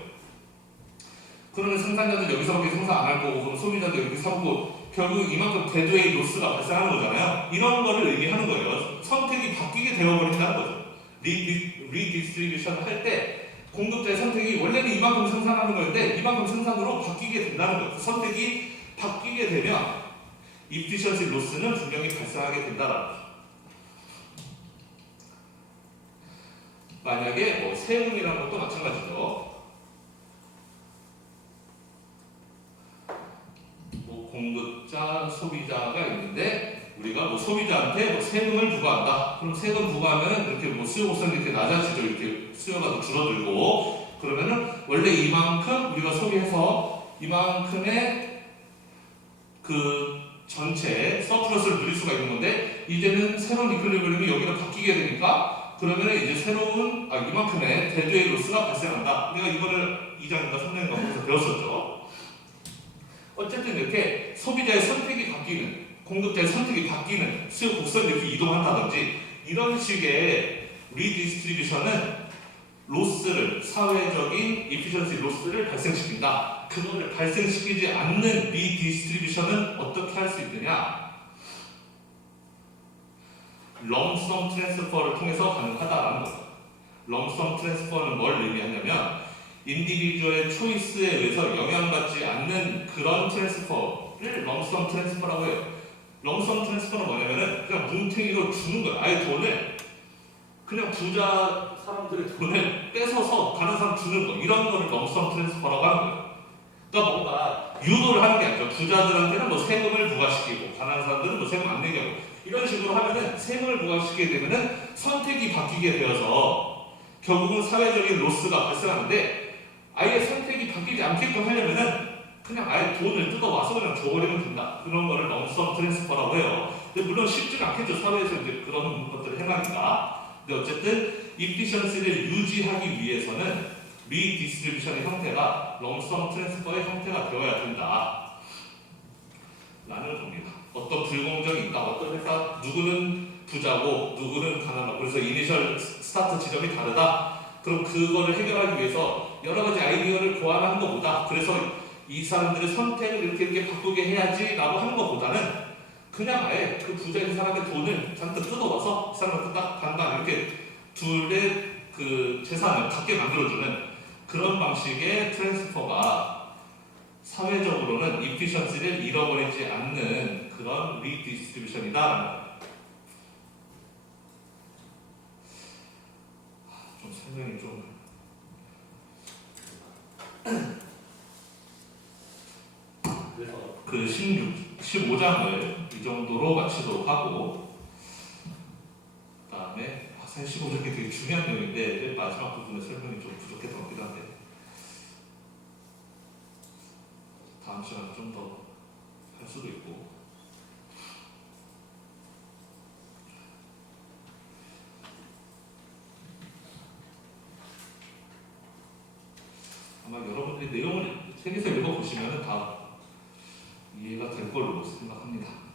그러면 생산자들 여기서밖에 생산 안 할 거고 그럼 소비자도 여기 사고 결국 이만큼 대두의 로스가 발생하는 거잖아요. 이런 거를 의미하는 거예요. 선택이 바뀌게 되어버린다는 거죠. 리디스트리뷰션을 할 때 공급자의 선택이 원래는 이만큼 생산하는 거였는데 이만큼 생산으로 바뀌게 된다는 거예요. 그 선택이 바뀌게 되면 이피션시 로스는 분명히 발생하게 된다라는 거죠. 만약에 뭐 세금이라는 것도 마찬가지죠. 뭐 공급자, 소비자가 있는데 우리가 뭐 소비자한테 뭐 세금을 부과한다. 그럼 세금 부과하면 이렇게 뭐 수요 곡선이 이렇게 낮아지죠. 이렇게 수요가 더 줄어들고 그러면은 원래 이만큼 우리가 소비해서 이만큼의 그 전체 서플러스를 누릴 수가 있는 건데 이제는 새로운 이퀄리브리엄이 여기로 바뀌게 되니까 그러면 이제 새로운 이만큼의 대두의 로스가 발생한다. 우리가 이거를 2장인가 3장인가 거기서 배웠었죠. 어쨌든 이렇게 소비자의 선택이 바뀌는 공급자의 선택이 바뀌는 수요 곡선이 이렇게 이동한다든지 이런 식의 리디스트리뷰션은 로스를 사회적인 이피션시 로스를 발생시킨다. 그거를 발생시키지 않는 리디스트리뷰션은 어떻게 할 수 있느냐? 럼섬 트랜스퍼를 통해서 가능하다라는 거죠. 럼섬 트랜스퍼는 뭘 의미하냐면 인디비주얼의 초이스에 의해서 영향받지 않는 그런 트랜스퍼를 럼섬 트랜스퍼라고 해요. 럼섬 트랜스퍼는 뭐냐면은 그냥 뭉탱이로 주는 거예요. 아예 돈을 그냥 부자 사람들의 돈을 뺏어서 다른 사람 주는 거 이런 거를 럼섬 트랜스퍼라고 하는 거예요. 그러니까 뭔가 유도를 하는 게 아니죠. 부자들한테는 뭐 세금을 부과시키고 가난한 사람들은 뭐 세금 안 내게 하고 이런 식으로 하면은 세금을 부과시키게 되면은 선택이 바뀌게 되어서 결국은 사회적인 로스가 발생하는데 아예 선택이 바뀌지 않게끔 하려면은 그냥 아예 돈을 뜯어와서 그냥 줘버리면 된다. 그런 거를 럼섬 트랜스퍼라고 해요. 근데 물론 쉽지가 않겠죠. 사회에서 이제 그런 것들을 행하니까. 근데 어쨌든 이피션시를 유지하기 위해서는 리디스트리뷰션의 형태가 럼섬 트랜스퍼의 형태가 되어야 된다. 라는 겁니다. 어떤 불공정이 있다. 어떤 회사 누구는 부자고 누구는 가난하고 그래서 이니셜 스타트 지점이 다르다. 그럼 그거를 해결하기 위해서 여러 가지 아이디어를 고안하는 것보다 그래서 이 사람들의 선택을 이렇게 바꾸게 해야지 라고 하는 것보다는 그냥 아예 그 부자인 사람의 돈을 잔뜩 뜯어와서 그 사람한테 딱 반반 이렇게 둘의 그 재산을 갖게 만들어주는 그런 방식의 트랜스퍼가 사회적으로는 이피션시를 잃어버리지 않는 그런 리디스트리뷰션이다. 좀 설명이 좀 그래서 그 15장을 이 정도로 마치도록 하고 그 다음에 사실 15장이 되게 중요한 내용인데 마지막 부분의 설명이 좀 부족했던 것 같기도 한데 다음 시간에 좀 더 할 수도 있고 아마 여러분들이 내용을 책에서 읽어보시면 다 이해가 될 걸로 생각합니다.